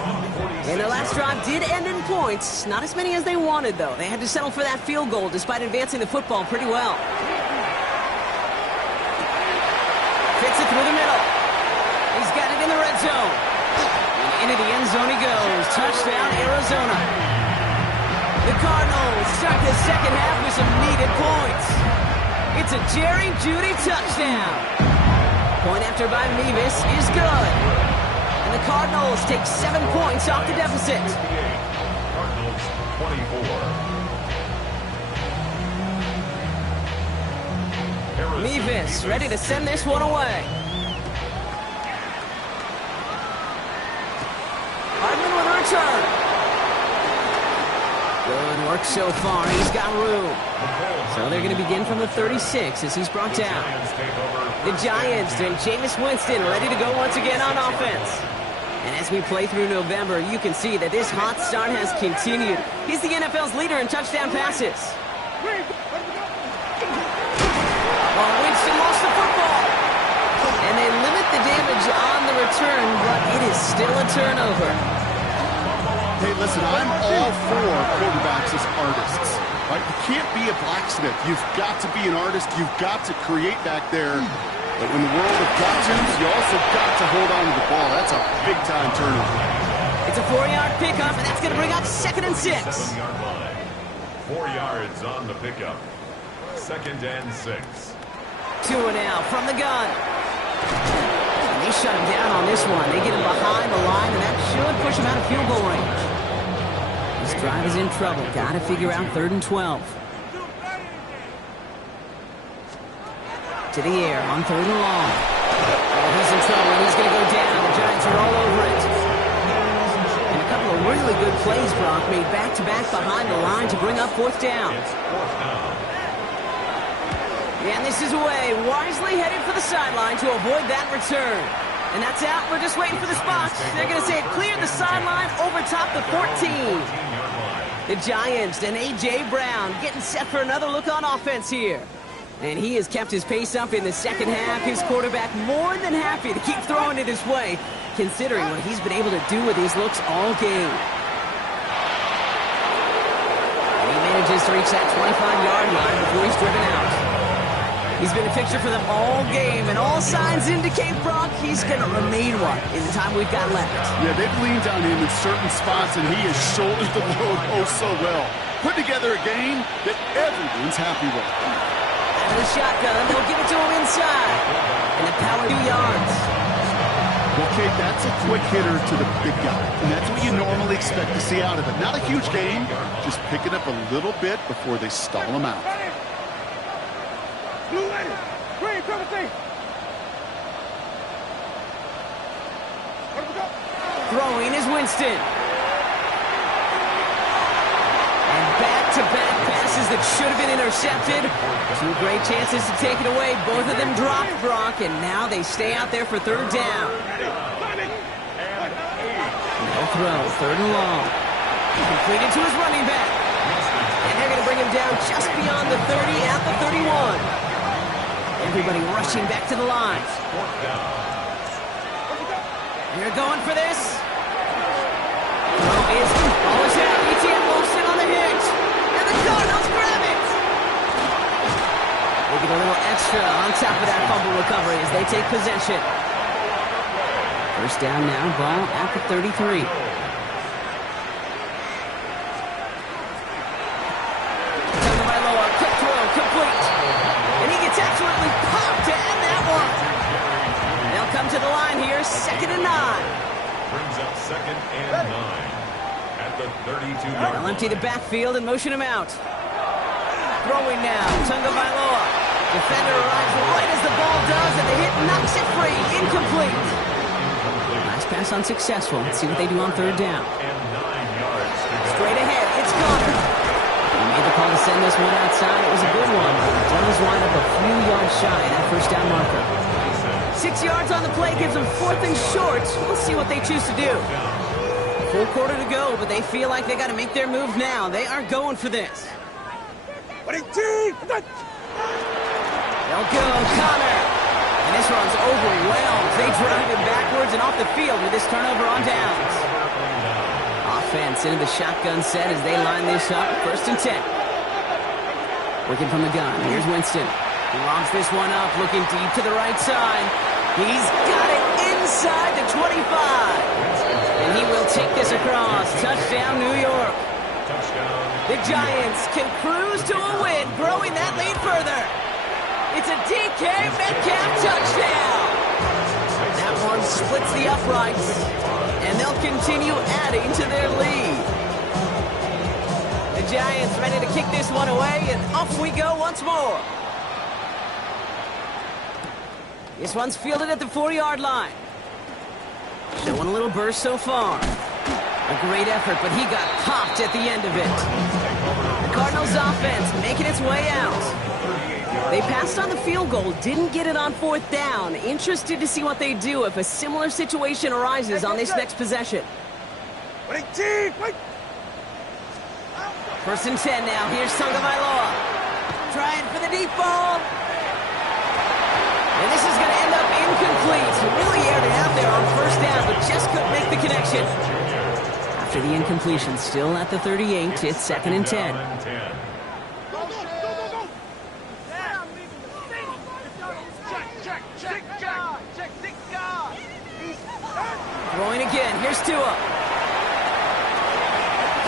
And their last drive did end in points. Not as many as they wanted, though. They had to settle for that field goal despite advancing the football pretty well. Fits it through the middle. He's got it in the red zone. And into the end zone he goes. Touchdown, Arizona. The Cardinals start the second half with some needed points. It's a Jerry Jeudy touchdown. Point after by Mevis is good. And the Cardinals take 7 points off the deficit. Cardinals 24. Mevis ready to send this one away. Hardman with a return. Good work so far. He's got room. So they're going to begin from the 36 as he's brought down. The Giants and Jameis Winston ready to go once again on offense. And as we play through November, you can see that this hot start has continued. He's the NFL's leader in touchdown passes. Oh, Winston lost the football. And they limit the damage on the return, but it is still a turnover. Hey, listen, I'm all for quarterbacks as artists. Right? You can't be a blacksmith. You've got to be an artist. You've got to create back there. But in the world of got-tos, you also got to hold on to the ball. That's a big-time turnover. It's a 4-yard pickup, and that's going to bring up 2nd and 6. 7-yard line. 4 yards on the pickup. 2nd and 6. 2 now from the gun. And they shut him down on this one. They get him behind the line, and that should push him out of field goal range. This drive is in trouble. Got to figure out 3rd and 12. To the air on 3rd and long. Oh, he's in trouble, and he's going to go down. The Giants are all over it. And a couple of really good plays, Brock, made back-to-back behind the line to bring up 4th down. It's 4th down. And this is away. Wisely headed for the sideline to avoid that return. And that's out. We're just waiting for the spots. They're going to say it cleared the sideline over top the 14. The Giants and A.J. Brown getting set for another look on offense here. And he has kept his pace up in the second half. His quarterback more than happy to keep throwing it his way, considering what he's been able to do with his looks all game. And he manages to reach that 25-yard line before he's driven out. He's been a fixture for them all game, and all signs indicate, Brock, he's going to remain one in the time we've got left. Yeah, they've leaned on him in certain spots, and he has shouldered the load oh so well. Put together a game that everyone's happy with. Out of the shotgun, they'll give it to him inside. And the power 2 yards. Okay, that's a quick hitter to the big guy, and that's what you normally expect to see out of it. Not a huge game, just picking up a little bit before they stall him out. Blue ready. Green, cover team. Throwing is Winston. And back-to-back passes that should have been intercepted. 2 great chances to take it away. Both of them dropped, Brock, and now they stay out there for third down. No throw, third and long. Completed to his running back. And they're going to bring him down just beyond the 30 at the 31. Everybody rushing back to the line. They're going for this. Throw is ball is out. ETN Wilson on the hit. And the Cardinals grab it. They get a little extra on top of that fumble recovery as they take possession. First down now, ball at the 33. Quick throw, complete. And he gets absolutely popped to end that one. They'll come to the line here, 2nd and 9. Brings up 2nd and 9 at the 32-yard line. They'll empty the backfield and motion him out. Throwing now, Tagovailoa. Defender arrives right as the ball does, and the hit knocks it free. Incomplete. Nice pass unsuccessful. Let's see what they do on third down. And 9 yards to go. Straight ahead, it's Connor. He made the call to send this one outside. It was a good one. He does wind up a few yards shy of that first down marker. 6 yards on the play gives them 4th and short. We'll see what they choose to do. Full quarter to go, but they feel like they got to make their move now. They are going for this. They'll go, Connor. And this one's overwhelmed. They drive him backwards and off the field with this turnover on downs. Offense into the shotgun set as they line this up. 1st and 10. Working from the gun. Here's Winston. He lobs this one up, looking deep to the right side. He's got it inside the 25. And he will take this across. Touchdown, New York. The Giants can cruise to a win, growing that lead further. It's a DK Metcalf touchdown. That one splits the uprights, and they'll continue adding to their lead. The Giants ready to kick this one away, and off we go once more. This one's fielded at the 4-yard line. Showing a little burst so far. A great effort, but he got popped at the end of it. The Cardinals offense making its way out. They passed on the field goal, didn't get it on 4th down. Interested to see what they do if a similar situation arises on this next possession. 1st and 10 now. Here's Tagovailoa. Trying for the deep ball. And this is going to end up incomplete. Really aired it out there on 1st down, but just couldn't make the connection. After the incompletion, still at the 38, it's 2nd and 10. Throwing again. Here's Tua.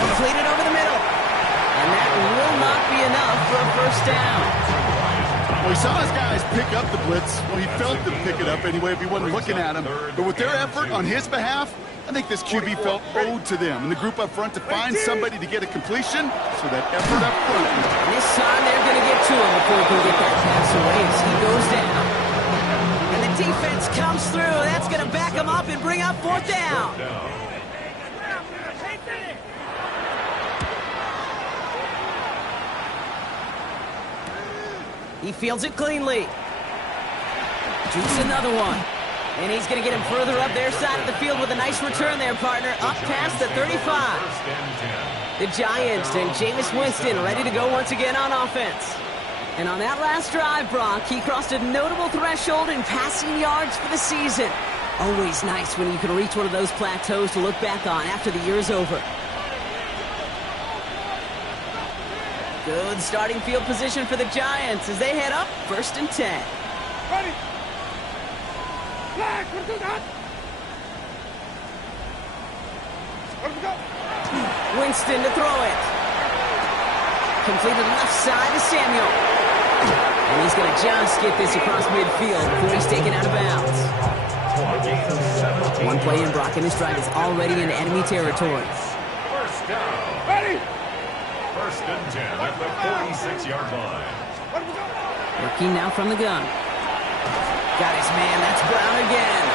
Completed over the middle. And that will not be enough for a 1st down. Well, he saw his guys pick up the blitz. Well, he felt them pick it up anyway if he wasn't looking at him. But with their effort on his behalf, I think this QB felt owed to them and the group up front to find somebody to get a completion, so that effort up front. And this time they're going to get to him before he can get that pass away as he goes down. And the defense comes through. That's going to back him up and bring up 4th down. He fields it cleanly. Jukes another one. And he's going to get him further up their side of the field with a nice return there, partner. Up past the 35. The Giants and Jameis Winston ready to go once again on offense. And on that last drive, Brock, he crossed a notable threshold in passing yards for the season. Always nice when you can reach one of those plateaus to look back on after the year's over. Good starting field position for the Giants as they head up 1st and 10. Ready. Flag. What do that? Let him go. Winston to throw it. Completed left side to Samuel. And he's going to just get this across midfield before he's taken out of bounds. One play in, Brock, and this drive is already in enemy territory. First down. Ready. 1st and 10 at the 46-yard line. Let him go. Working now from the gun. Got his man. That's Brown again.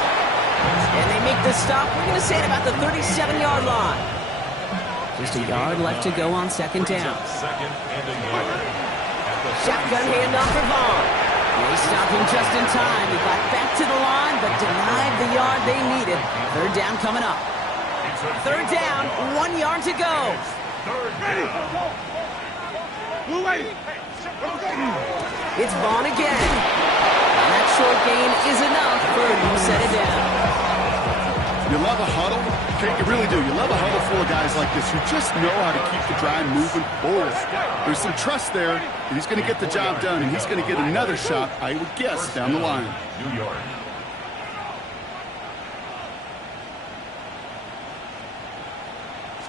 And they make the stop. We're going to say it about the 37-yard line. Just a yard left to go on 2nd down. 2nd and a yard. Shotgun handoff for Vaughn. They stopped him just in time. He got back to the line, but denied the yard they needed. 3rd down coming up. 3rd down, 1 yard to go. Ready. Blue way. It's Vaughn again. And that short gain is enough for him to set it down. You love a huddle? Okay, you really do. You love a huddle full of guys like this who just know how to keep the drive moving forward. There's some trust there that he's going to get the job done, and he's going to get another shot, I would guess, down the line. New York.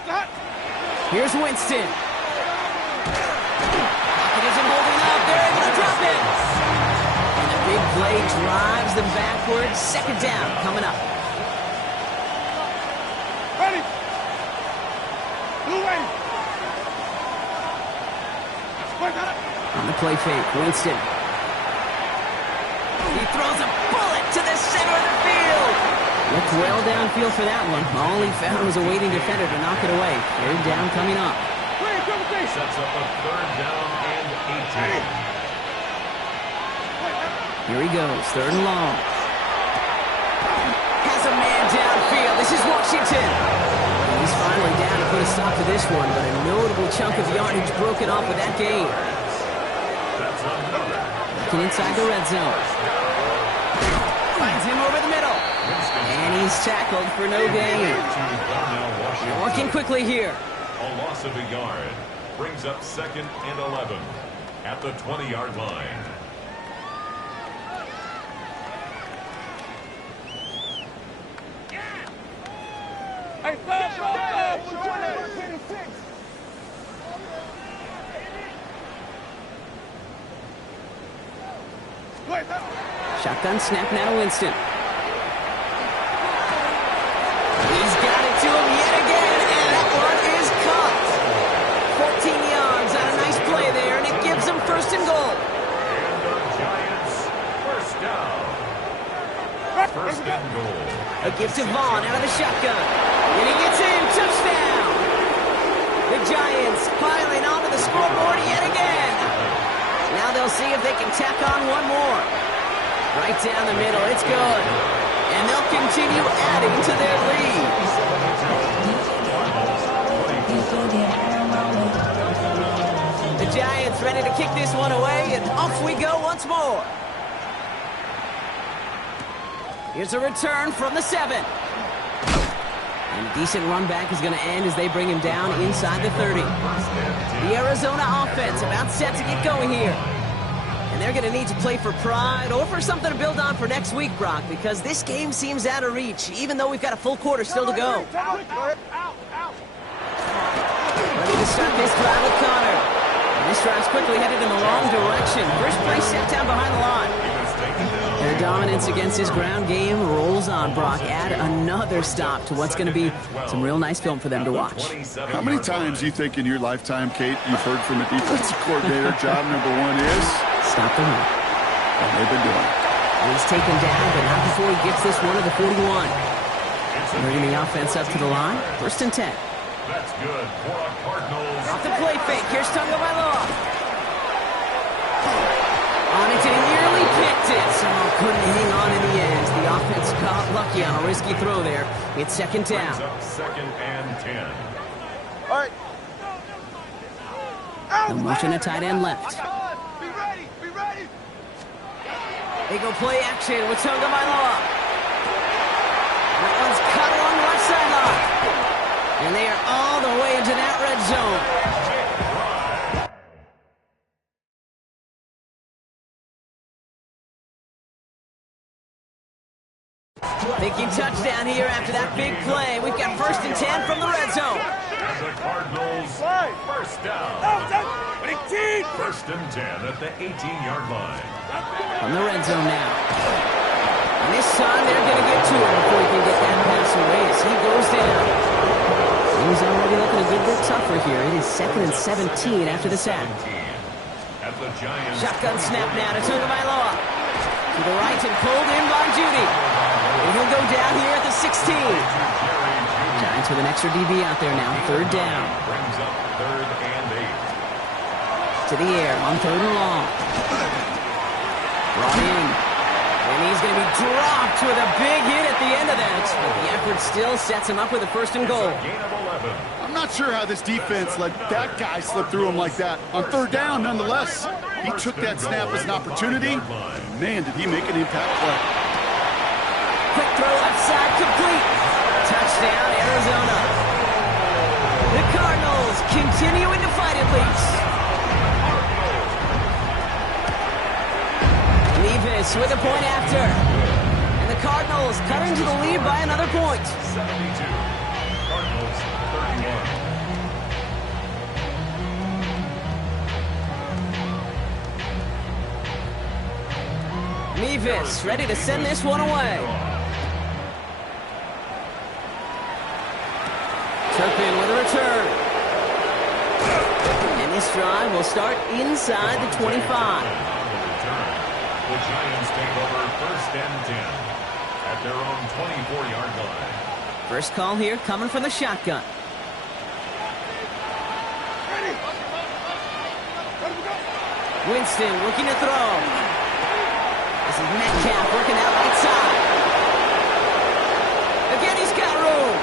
Stop. Here's Winston. Pocket isn't holding up. They're able to drop it. And the big play drives them backwards. 2nd down coming up. Ready. Blue way. On the play fake, Winston. He throws a bullet to the center of the field. Looked well downfield for that one. All he found was a waiting defender to knock it away. 3rd down coming up. Sets up a 3rd down and 18. Here he goes, 3rd and long. Has a man downfield. This is Washington. And he's finally down to put a stop to this one, but a notable chunk of yardage broken off with that game. Looking inside the red zone. Finds him over the middle. And he's tackled for no gain. They're working quickly here. A loss of a yard brings up 2nd and 11 at the 20-yard line. Hey, stop. Shotgun snap now to Winston. He's got it to him yet again, and that one is caught. 14 yards on a nice play there, and it gives them 1st and goal. And the Giants, 1st down. 1st and goal. A give to Vaughn out of the shotgun. And he gets in. Touchdown. The Giants piling onto the scoreboard yet again. Now they'll see if they can tack on one more. Right down the middle. It's good. And they'll continue adding to their lead. The Giants ready to kick this one away, and off we go once more. Here's a return from the 7. And a decent run back is going to end as they bring him down inside the 30. The Arizona offense about set to get going here. And they're going to need to play for pride or for something to build on for next week, Brock, because this game seems out of reach, even though we've got a full quarter still to go. Ready to start this drive with Connor. And this drive's quickly headed in the wrong direction. First play set down behind the line. Their dominance against his ground game rolls on, Brock. Add another stop to what's going to be some real nice film for them to watch. How many times do you think in your lifetime, Kate, you've heard from a defensive coordinator, job number 1 is? Stop the run. What they've been doing. He's taken down, but not before he gets this one to the 41. Bringing the offense up to the line. 1st and 10. That's good for a Cardinals. Off the play fake. Here's Tagovailoa. On it, and he nearly picked it. So couldn't hang on in the end. The offense got lucky on a risky throw there. It's 2nd down. Up 2nd and 10. All right. The motion a tight end left. Be ready. They go play action with Tagovailoa. That one's cut along the left sideline. And they are all the way into that red zone. Thinking touchdown here after that big play. We've got 1st and 10 from the red zone. And the Cardinals, first down. 1st and 10 at the 18-yard line. From the red zone now. And this time they're going to get to him before he can get that pass away as he goes down. He's already looking a good bit tougher here. It is 2nd and 17 after the sack. At the Giants. Shotgun snap now to Tagovailoa. To the right and pulled in by Judy. And he'll go down here at the 16. Giants with an extra DB out there now. 3rd down. Brings up 3rd and 8. To the air on 3rd and long. Brought in. And he's going to be dropped with a big hit at the end of that. But the effort still sets him up with a 1st and goal. Gain of 11. I'm not sure how this defense let that guy slip through him like that. On 3rd down, nonetheless, he took that snap as an opportunity. Man, did he make an impact play. Quick throw left side, complete. Touchdown, Arizona. The Cardinals continuing to fight at least. Levis with a point after. And the Cardinals cut into the lead by another point. 72. Cardinals 31. Levis ready to send this one away. Turpin with a return. And this drive will start inside the 25. The Giants take over 1st and 10 at their own 24-yard line. First call here coming from the shotgun. Winston looking to throw. This is Metcalf working that right side. Again, he's got room.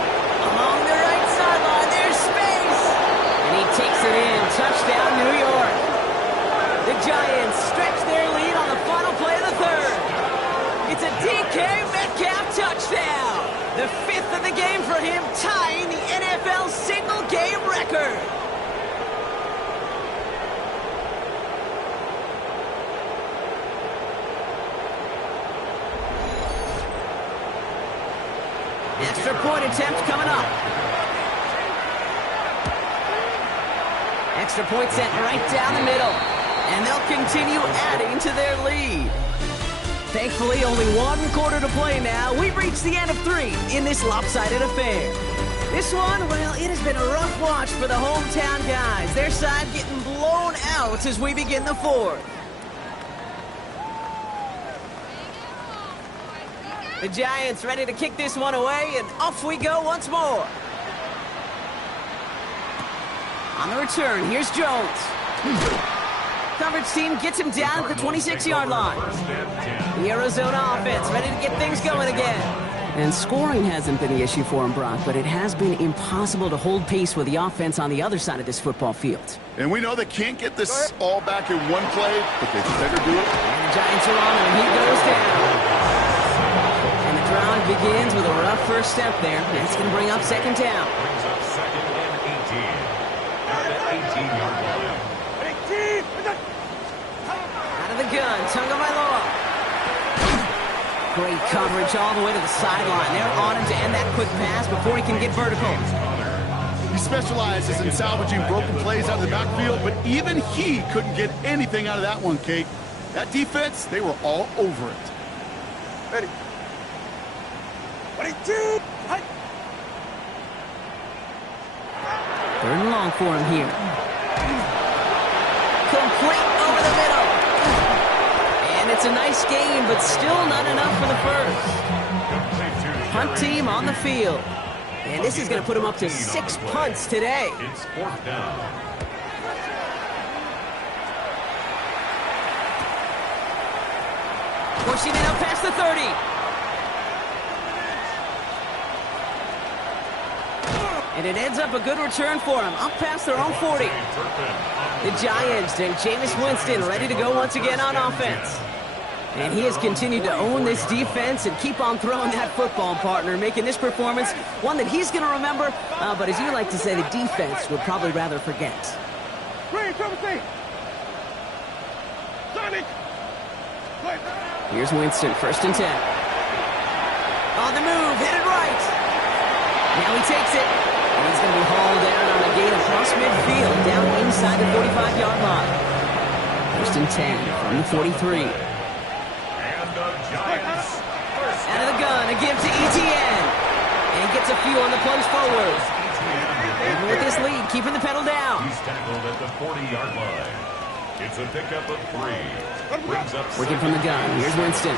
Along the right sideline, there's space. And he takes it in. Touchdown, New York. The Giants stretch their lead on the final play of the 3rd. It's a DK Metcalf touchdown. The 5th of the game for him, tying the NFL single-game record. Extra point attempt coming up. Extra point sent right down the middle. And they'll continue adding to their lead. Thankfully, only 1 quarter to play now. We've reached the end of 3 in this lopsided affair. This one, well, it has been a rough watch for the hometown guys. Their side getting blown out as we begin the 4th. The Giants ready to kick this one away, and off we go once more. On the return, here's Jones. Coverage team gets him down at the 26-yard line. The Arizona offense ready to get things going again. And scoring hasn't been the issue for him, Brock, but it has been impossible to hold pace with the offense on the other side of this football field. And we know they can't get this all back in one play, but they better do it. And the Giants are on him, and he goes down. And the drive begins with a rough first step there. That's going to bring up 2nd down. Brings up 2nd and 18 at the 18-yard line. Out of the gun, Tagovailoa. Great coverage all the way to the sideline. They're on him to end that quick pass before he can get vertical. He specializes in salvaging broken plays out of the backfield, but even he couldn't get anything out of that one, Kate. That defense, they were all over it. Ready. 22. 3rd and long for him here. Complete over the middle. And it's a nice game, but still not enough for the 1st. Punt team on the field. And this is going to put him up to 6 punts today. It's 4th down. Pushing it up past the 30. And it ends up a good return for him, up past their own 40. The Giants and Jameis Winston ready to go once again on offense. And he has continued to own this defense and keep on throwing that football, partner, making this performance one that he's going to remember, but as you like to say, the defense would probably rather forget. Here's Winston, 1st and 10. On the move, headed right. Now he takes it, and he's going to be hauled down on a gain across midfield, down inside the 45-yard line. 1st and 10 from the 43. Out of the gun, a give to Etienne. And he gets a few on the plunge forward. And with this lead, keeping the pedal down. He's tackled at the 40-yard line. It's a pickup of 3. Brings up working from the gun. Here's Winston.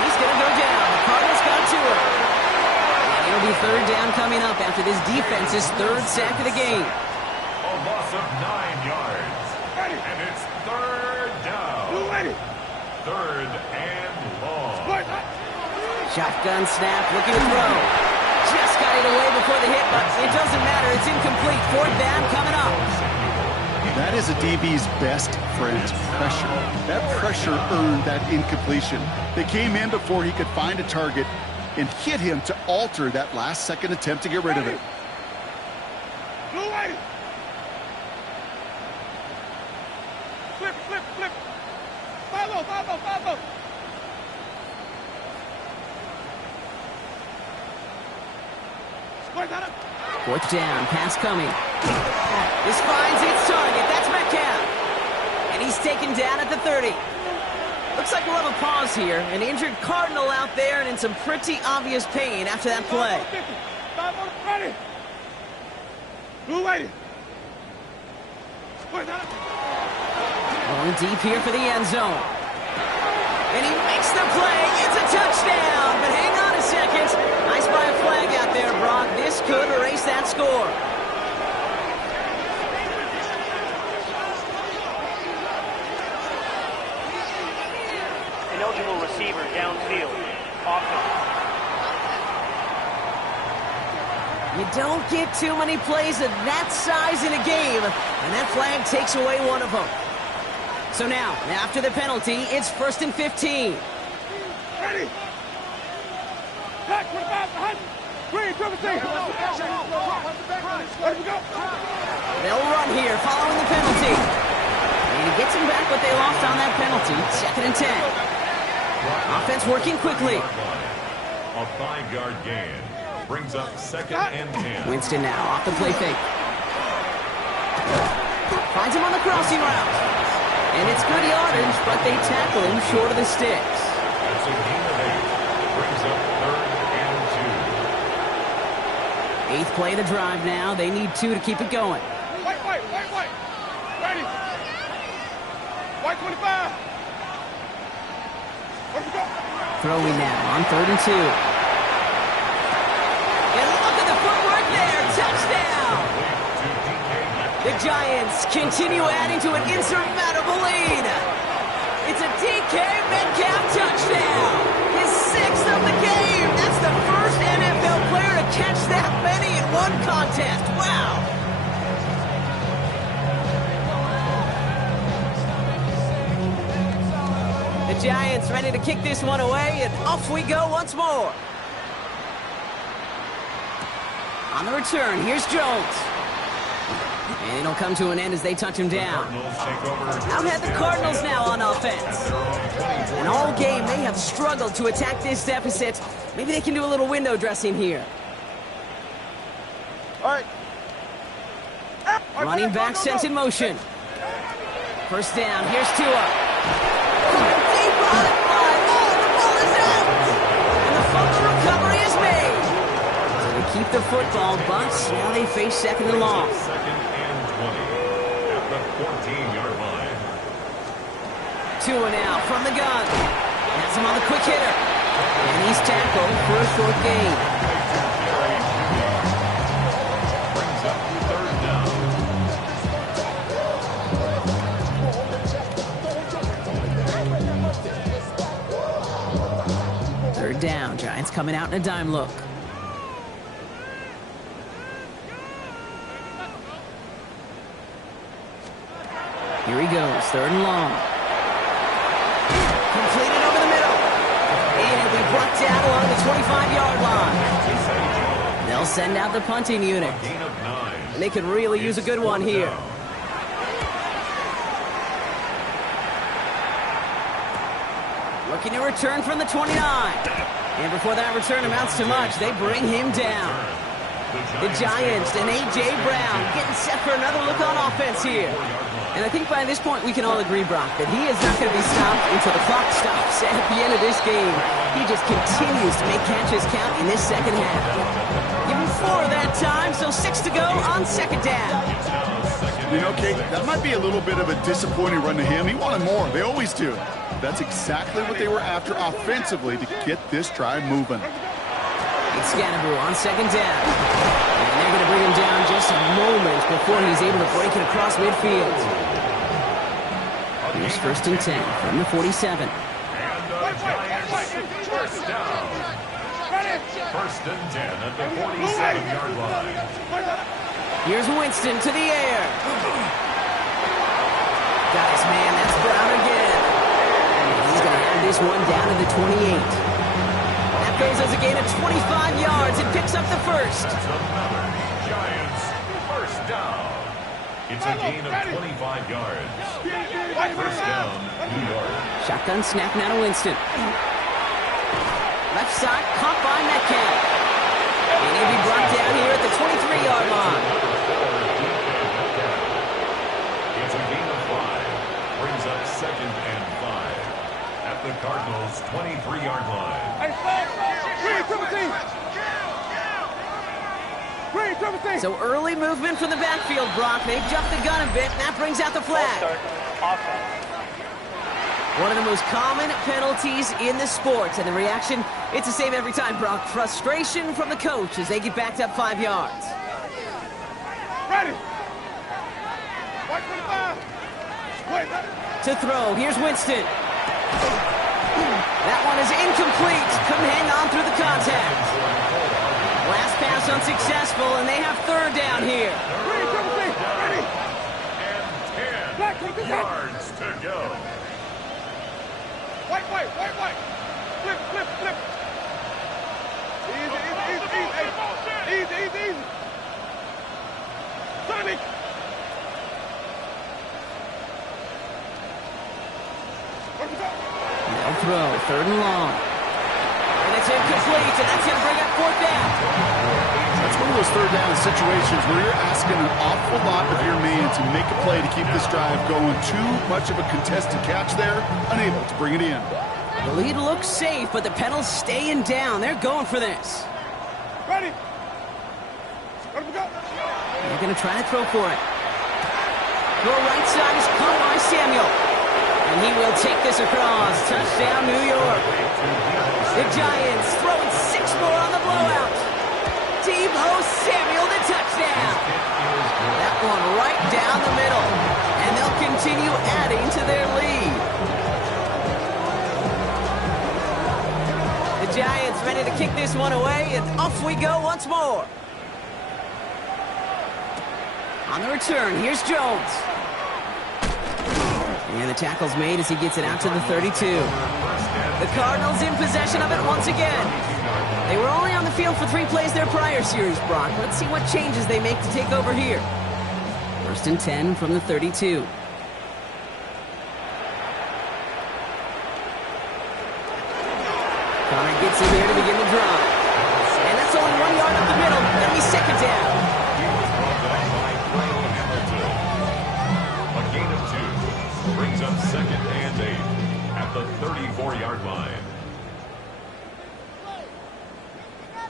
He's going to go down. The Cardinals got to him. And it'll be 3rd down coming up after this defense's 3rd sack of the game. A loss of 9 yards. And it's 3rd down. 3rd and long. Shotgun snap, looking to throw. Just got it away before the hit, but it doesn't matter. It's incomplete. 4th down coming up. That is a DB's best friend, pressure. That pressure earned that incompletion. They came in before he could find a target and hit him to alter that last-second attempt to get rid of it. Flip. Follow. 4th down, pass coming. This finds its target. That's Metcalf. And he's taken down at the 30. Looks like we'll have a pause here. An injured Cardinal out there and in some pretty obvious pain after that play. Going deep here for the end zone. And he makes the play. It's a touchdown. But hang on a second. I spy a flag out there, Brock. This could erase that score. Ineligible receiver downfield. Offense. You don't get too many plays of that size in a game, and that flag takes away one of them. So now, after the penalty, it's 1st and 15. Ready. Back 25 behind. Green, double team. Let him go. They'll run here following the penalty. And he gets him back, but they lost on that penalty. 2nd and 10. Offense working quickly. A 5-yard gain. Brings up 2nd and 10. Winston now off the play fake. Finds him on the crossing route. And it's good yardage, but they tackle him short of the sticks. That's a gain of 8. Brings up 3rd and 2. 8th play of the drive now. They need 2 to keep it going. White. Ready. White 25. Let him go. Throwing now on 3rd and 2. And look at the footwork there. Touchdown! The Giants continue adding to an insurmountable lead. It's a DK Metcalf touchdown. His 6th of the game. That's the first NFL player to catch that many in one contest. Wow. The Giants ready to kick this one away, and off we go once more. On the return, here's Jones. And it'll come to an end as they touch him down. Out have the Cardinals now on offense. And all game, they have struggled to attack this deficit. Maybe they can do a little window dressing here. All right. Running back sent in motion. 1st down, here's Tua. Deep on the fly. Oh, the ball is out. And the fumble recovery is made. So they keep the football, but now they face 2nd and long. 2nd and 20 at the 14-yard line. Tua now from the gun. Has him on the quick hitter. And he's tackled for a short gain. Brings up 3rd down. 3rd down. Giants coming out in a dime look. Here he goes. 3rd and long. Completed over the middle. And it'll be brought down along the 25-yard line. They'll send out the punting unit. Gain of 9. And they could really use a good one here. Looking to return from the 29. And before that return amounts to much, they bring him down. The Giants and A.J. Brown getting set for another look on offense here. And I think by this point we can all agree, Brock, that he is not going to be stopped until the clock stops at the end of this game. He just continues to make catches count in this second half. Give him 4 that time, so 6 to go on second down. You know, Kate, that might be a little bit of a disappointing run to him. He wanted more. They always do. That's exactly what they were after offensively to get this drive moving. It's Scannaboo on second down. And they're going to bring him down just a moment before he's able to break it across midfield. Here's 1st and 10 from the 47. And the Giants first down. 1st and 10 at the 47-yard line. Here's Winston to the air. Guys, man, that's Brown again. And he's going to have this one down to the 28. That goes as a gain of 25 yards and picks up the first. That's another Giants first down. It's a gain of 25 yards. First down, New York. Shotgun snap now to Winston. Left side, caught by Metcalf. And he'll be brought down here at the 23-yard line. It's a gain of 5. Brings up 2nd and 5 at the Cardinals' 23-yard line. So early movement from the backfield, Brock. They jumped the gun a bit, and that brings out the flag. One of the most common penalties in the sport, and the reaction, it's the same every time, Brock. Frustration from the coach as they get backed up 5 yards. Ready. To throw, here's Winston. That one is incomplete. Couldn't hang on through the contact. Last pass unsuccessful, and they have 3rd down here. And 10 yards to go. White. Flip. Easy. Sonic. They'll throw, 3rd and long. And it's incomplete, and that's going to bring up 4th down. That's one of those 3rd down situations where you're asking an awful lot of your man to make a play to keep this drive going. Too much of a contested catch there, unable to bring it in. The lead looks safe, but the Penals staying down. They're going for this. Ready. They're going to try to throw for it. Your right side is caught by Samuel. And he will take this across. Touchdown, New York. The Giants throwing 6 more on the blowout. Deebo Samuel, the touchdown. That one right down the middle. And they'll continue adding to their lead. The Giants ready to kick this one away, and off we go once more. On the return, here's Jones. And the tackle's made as he gets it out to the 32. The Cardinals in possession of it once again. They were only on the field for 3 plays their prior series, Brock. Let's see what changes they make to take over here. 1st and 10 from the 32. Connor gets in here to begin the drive. And that's only 1 yard up the middle. That'll be 2nd down. A gain of 2 brings up 2nd and 8 at the 34-yard line.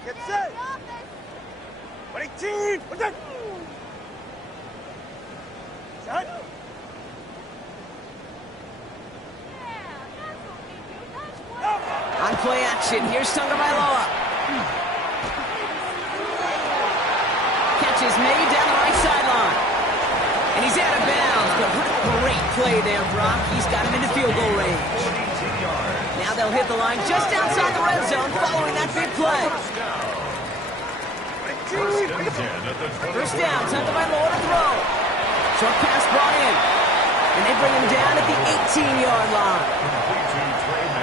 Get set. 18. What's that? Set. On play action, here's Tagovailoa. Catch is made down the right sideline. And he's out of bounds, but what a great play there, Brock. He's got him into field goal range. Now they'll hit the line just outside the red zone following that big play. First down, Tagovailoa to throw. Short pass brought in. And they bring him down at the 18-yard line.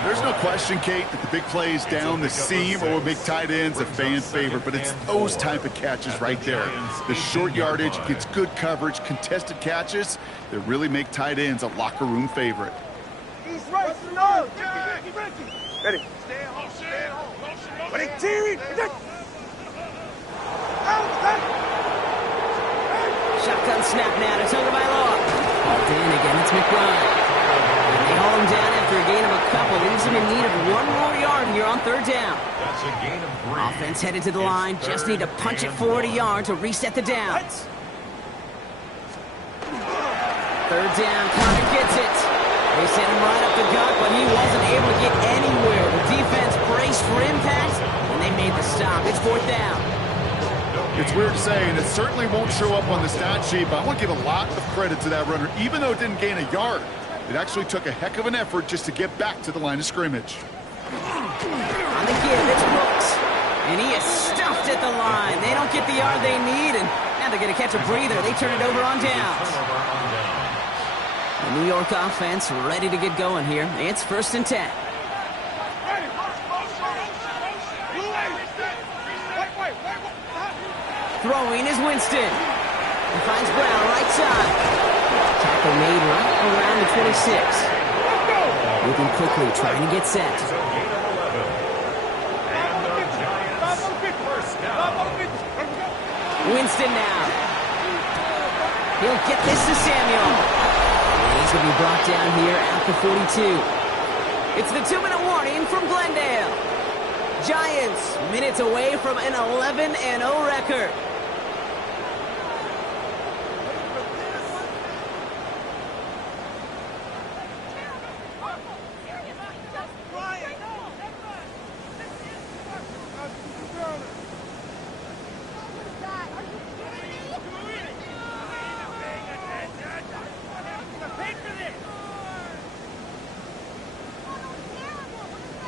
There's no question, Kate, that the big plays down the seam or make tight ends a fan favorite, but it's those type of catches right there. The short yardage, gets good coverage, contested catches that really make tight ends a locker room favorite. He's right. No. Ready. Stay home. Stay home. Ready. Terry. Shotgun snap now to Tagovailoa. Balled in again, it's McBride. And they haul him down after a gain of a couple. Leaves him in need of one more yard here on third down. That's a gain of 3. Offense headed to the line. Just need to punch it forward a yard to reset the downs. Third down, Connor gets it. They sent him right up the gut, but he wasn't able to get anywhere. The defense braced for impact, and they made the stop. It's fourth down. It's weird to say, and it certainly won't show up on the stat sheet, but I want to give a lot of credit to that runner. Even though it didn't gain a yard, it actually took a heck of an effort just to get back to the line of scrimmage. On the give, it's Brooks. And he is stuffed at the line. They don't get the yard they need, and now they're going to catch a breather. They turn it over on downs. The New York offense ready to get going here. It's 1st and 10. Throwing is Winston. He finds Brown right side. Tackle made right around the 26. Moving quickly, trying to get set. Winston now. He'll get this to Samuel. And he's going to be brought down here at the 42. It's the 2-minute warning from Glendale. Giants minutes away from an 11-0 record.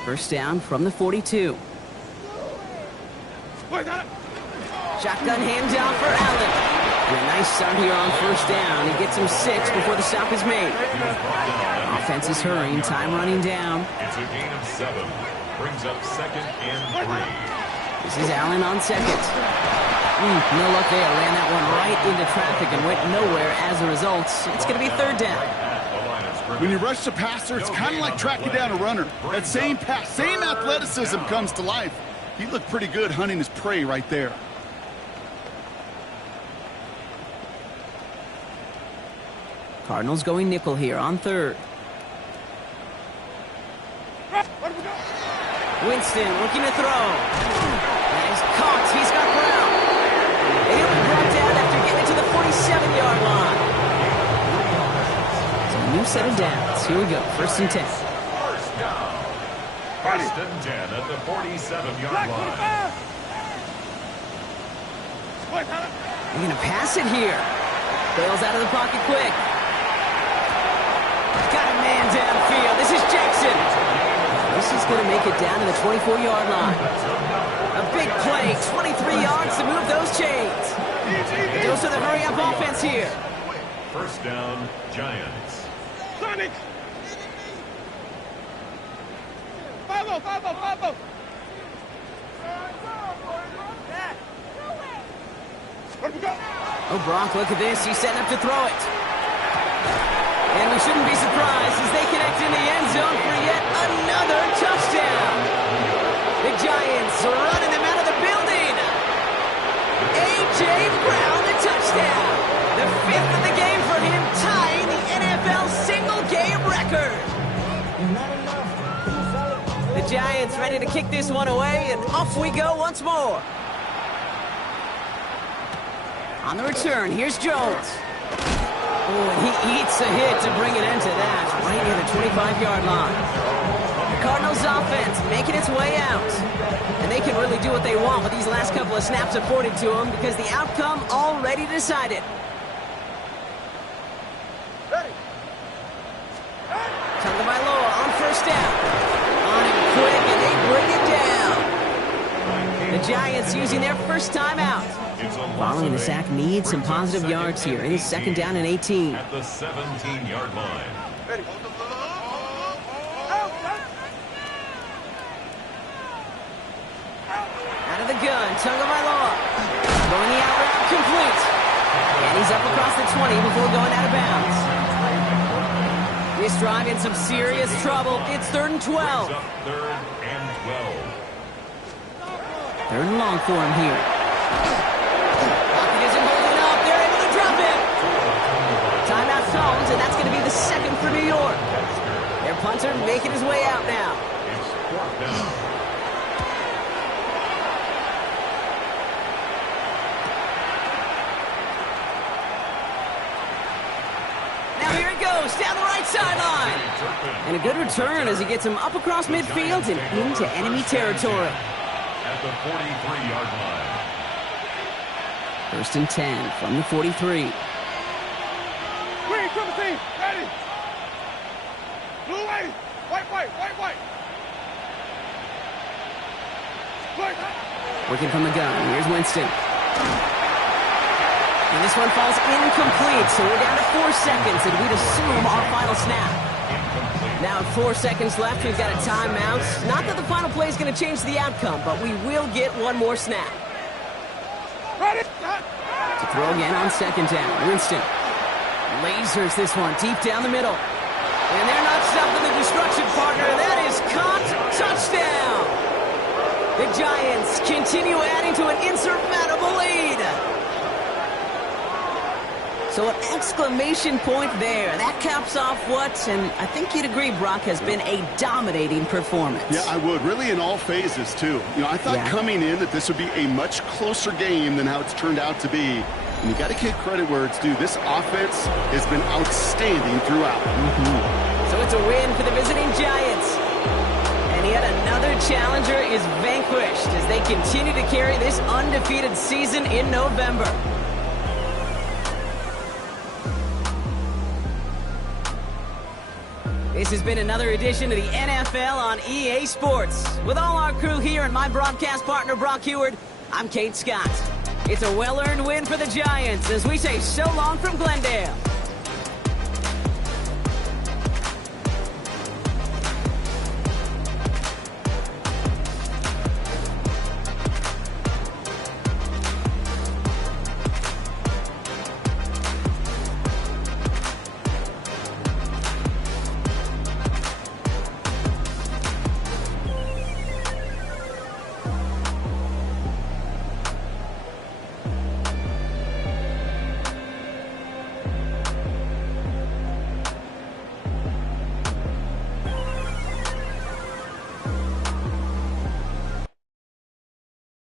First down from the 42. Shotgun handoff for Allen. And a nice start here on first down. He gets him 6 before the stop is made. Offense is hurrying, time running down. It's a gain of 7. Brings up 2nd and 3. This is Allen on 2nd. No luck there. Ran that one right into traffic and went nowhere as a result. It's going to be 3rd down. When you rush the passer, it's kind of like tracking down a runner. That same pass, same athleticism comes to life. He looked pretty good hunting his prey right there. Cardinals going nickel here on 3rd. Winston looking to throw. And he's caught. He's got Brown. And he'll be brought down after getting to the 47-yard line. New set of downs. Here we go. 1st and 10. First down. 1st and 10 at the 47-yard line. They're going to pass it here. Bails out of the pocket quick. Got a man downfield. This is Jackson. This is going to make it down to the 24-yard line. A big play. 23 yards to move those chains. Goes to the hurry-up offense here. First down, Giants. Sonic! 5-0, 5-0, 5-0. Oh, Brock, look at this. He's setting up to throw it. And we shouldn't be surprised as they connect in the end zone for yet another touchdown. The Giants are running them out of the building. A.J. Brown, the touchdown. The 5th of the game for him, tying the NFL single-game record. The Giants ready to kick this one away, and off we go once more. On the return, here's Jones. Oh, and he eats a hit to bring it into that, right near the 25-yard line. The Cardinals offense making its way out. And they can really do what they want with these last couple of snaps afforded to them because the outcome already decided. Tagovailoa on first down. On him quick, and they bring it down. The Giants using their first time out. Following the sack needs some positive yards here. It is 2nd down and 18. At the 17-yard line. the gun. Tagovailoa going the out route, complete. And he's up across the 20 before going out of bounds. This drive in some serious trouble. It's 3rd and 12. Up 3rd and 12. 3rd and long for him here. Pocket isn't holding up. They're able to drop it. Timeout zones, and that's going to be the 2nd for New York. Their punter making his way out now. It's 4th down. Now here it goes, down the right sideline. And a good return as he gets him up across midfield and into enemy territory. At the 43-yard line. 1st and 10 from the 43. Green, triple team, ready. Blue, white, white, white, white, white. White. Working from the gun. Here's Winston. And this one falls incomplete, so we're down to 4 seconds, and we'd assume our final snap. Now, 4 seconds left, we've got a timeout. Not that the final play is going to change the outcome, but we will get one more snap. Ready. To throw again on 2nd down. Winston lasers this one deep down the middle. And they're not stopping the destruction, partner. That is caught. Touchdown. The Giants continue adding to an insurmountable lead. So an exclamation point there. That caps off what, and I think you'd agree, Brock, has been a dominating performance. Yeah, I would. Really in all phases, too. You know, I thought coming in that this would be a much closer game than how it's turned out to be. And you got to give credit where it's due. This offense has been outstanding throughout. So it's a win for the visiting Giants. And yet another challenger is vanquished as they continue to carry this undefeated season in November. This has been another edition of the NFL on EA Sports. With all our crew here and my broadcast partner, Brock Heward, I'm Kate Scott. It's a well-earned win for the Giants as we say so long from Glendale.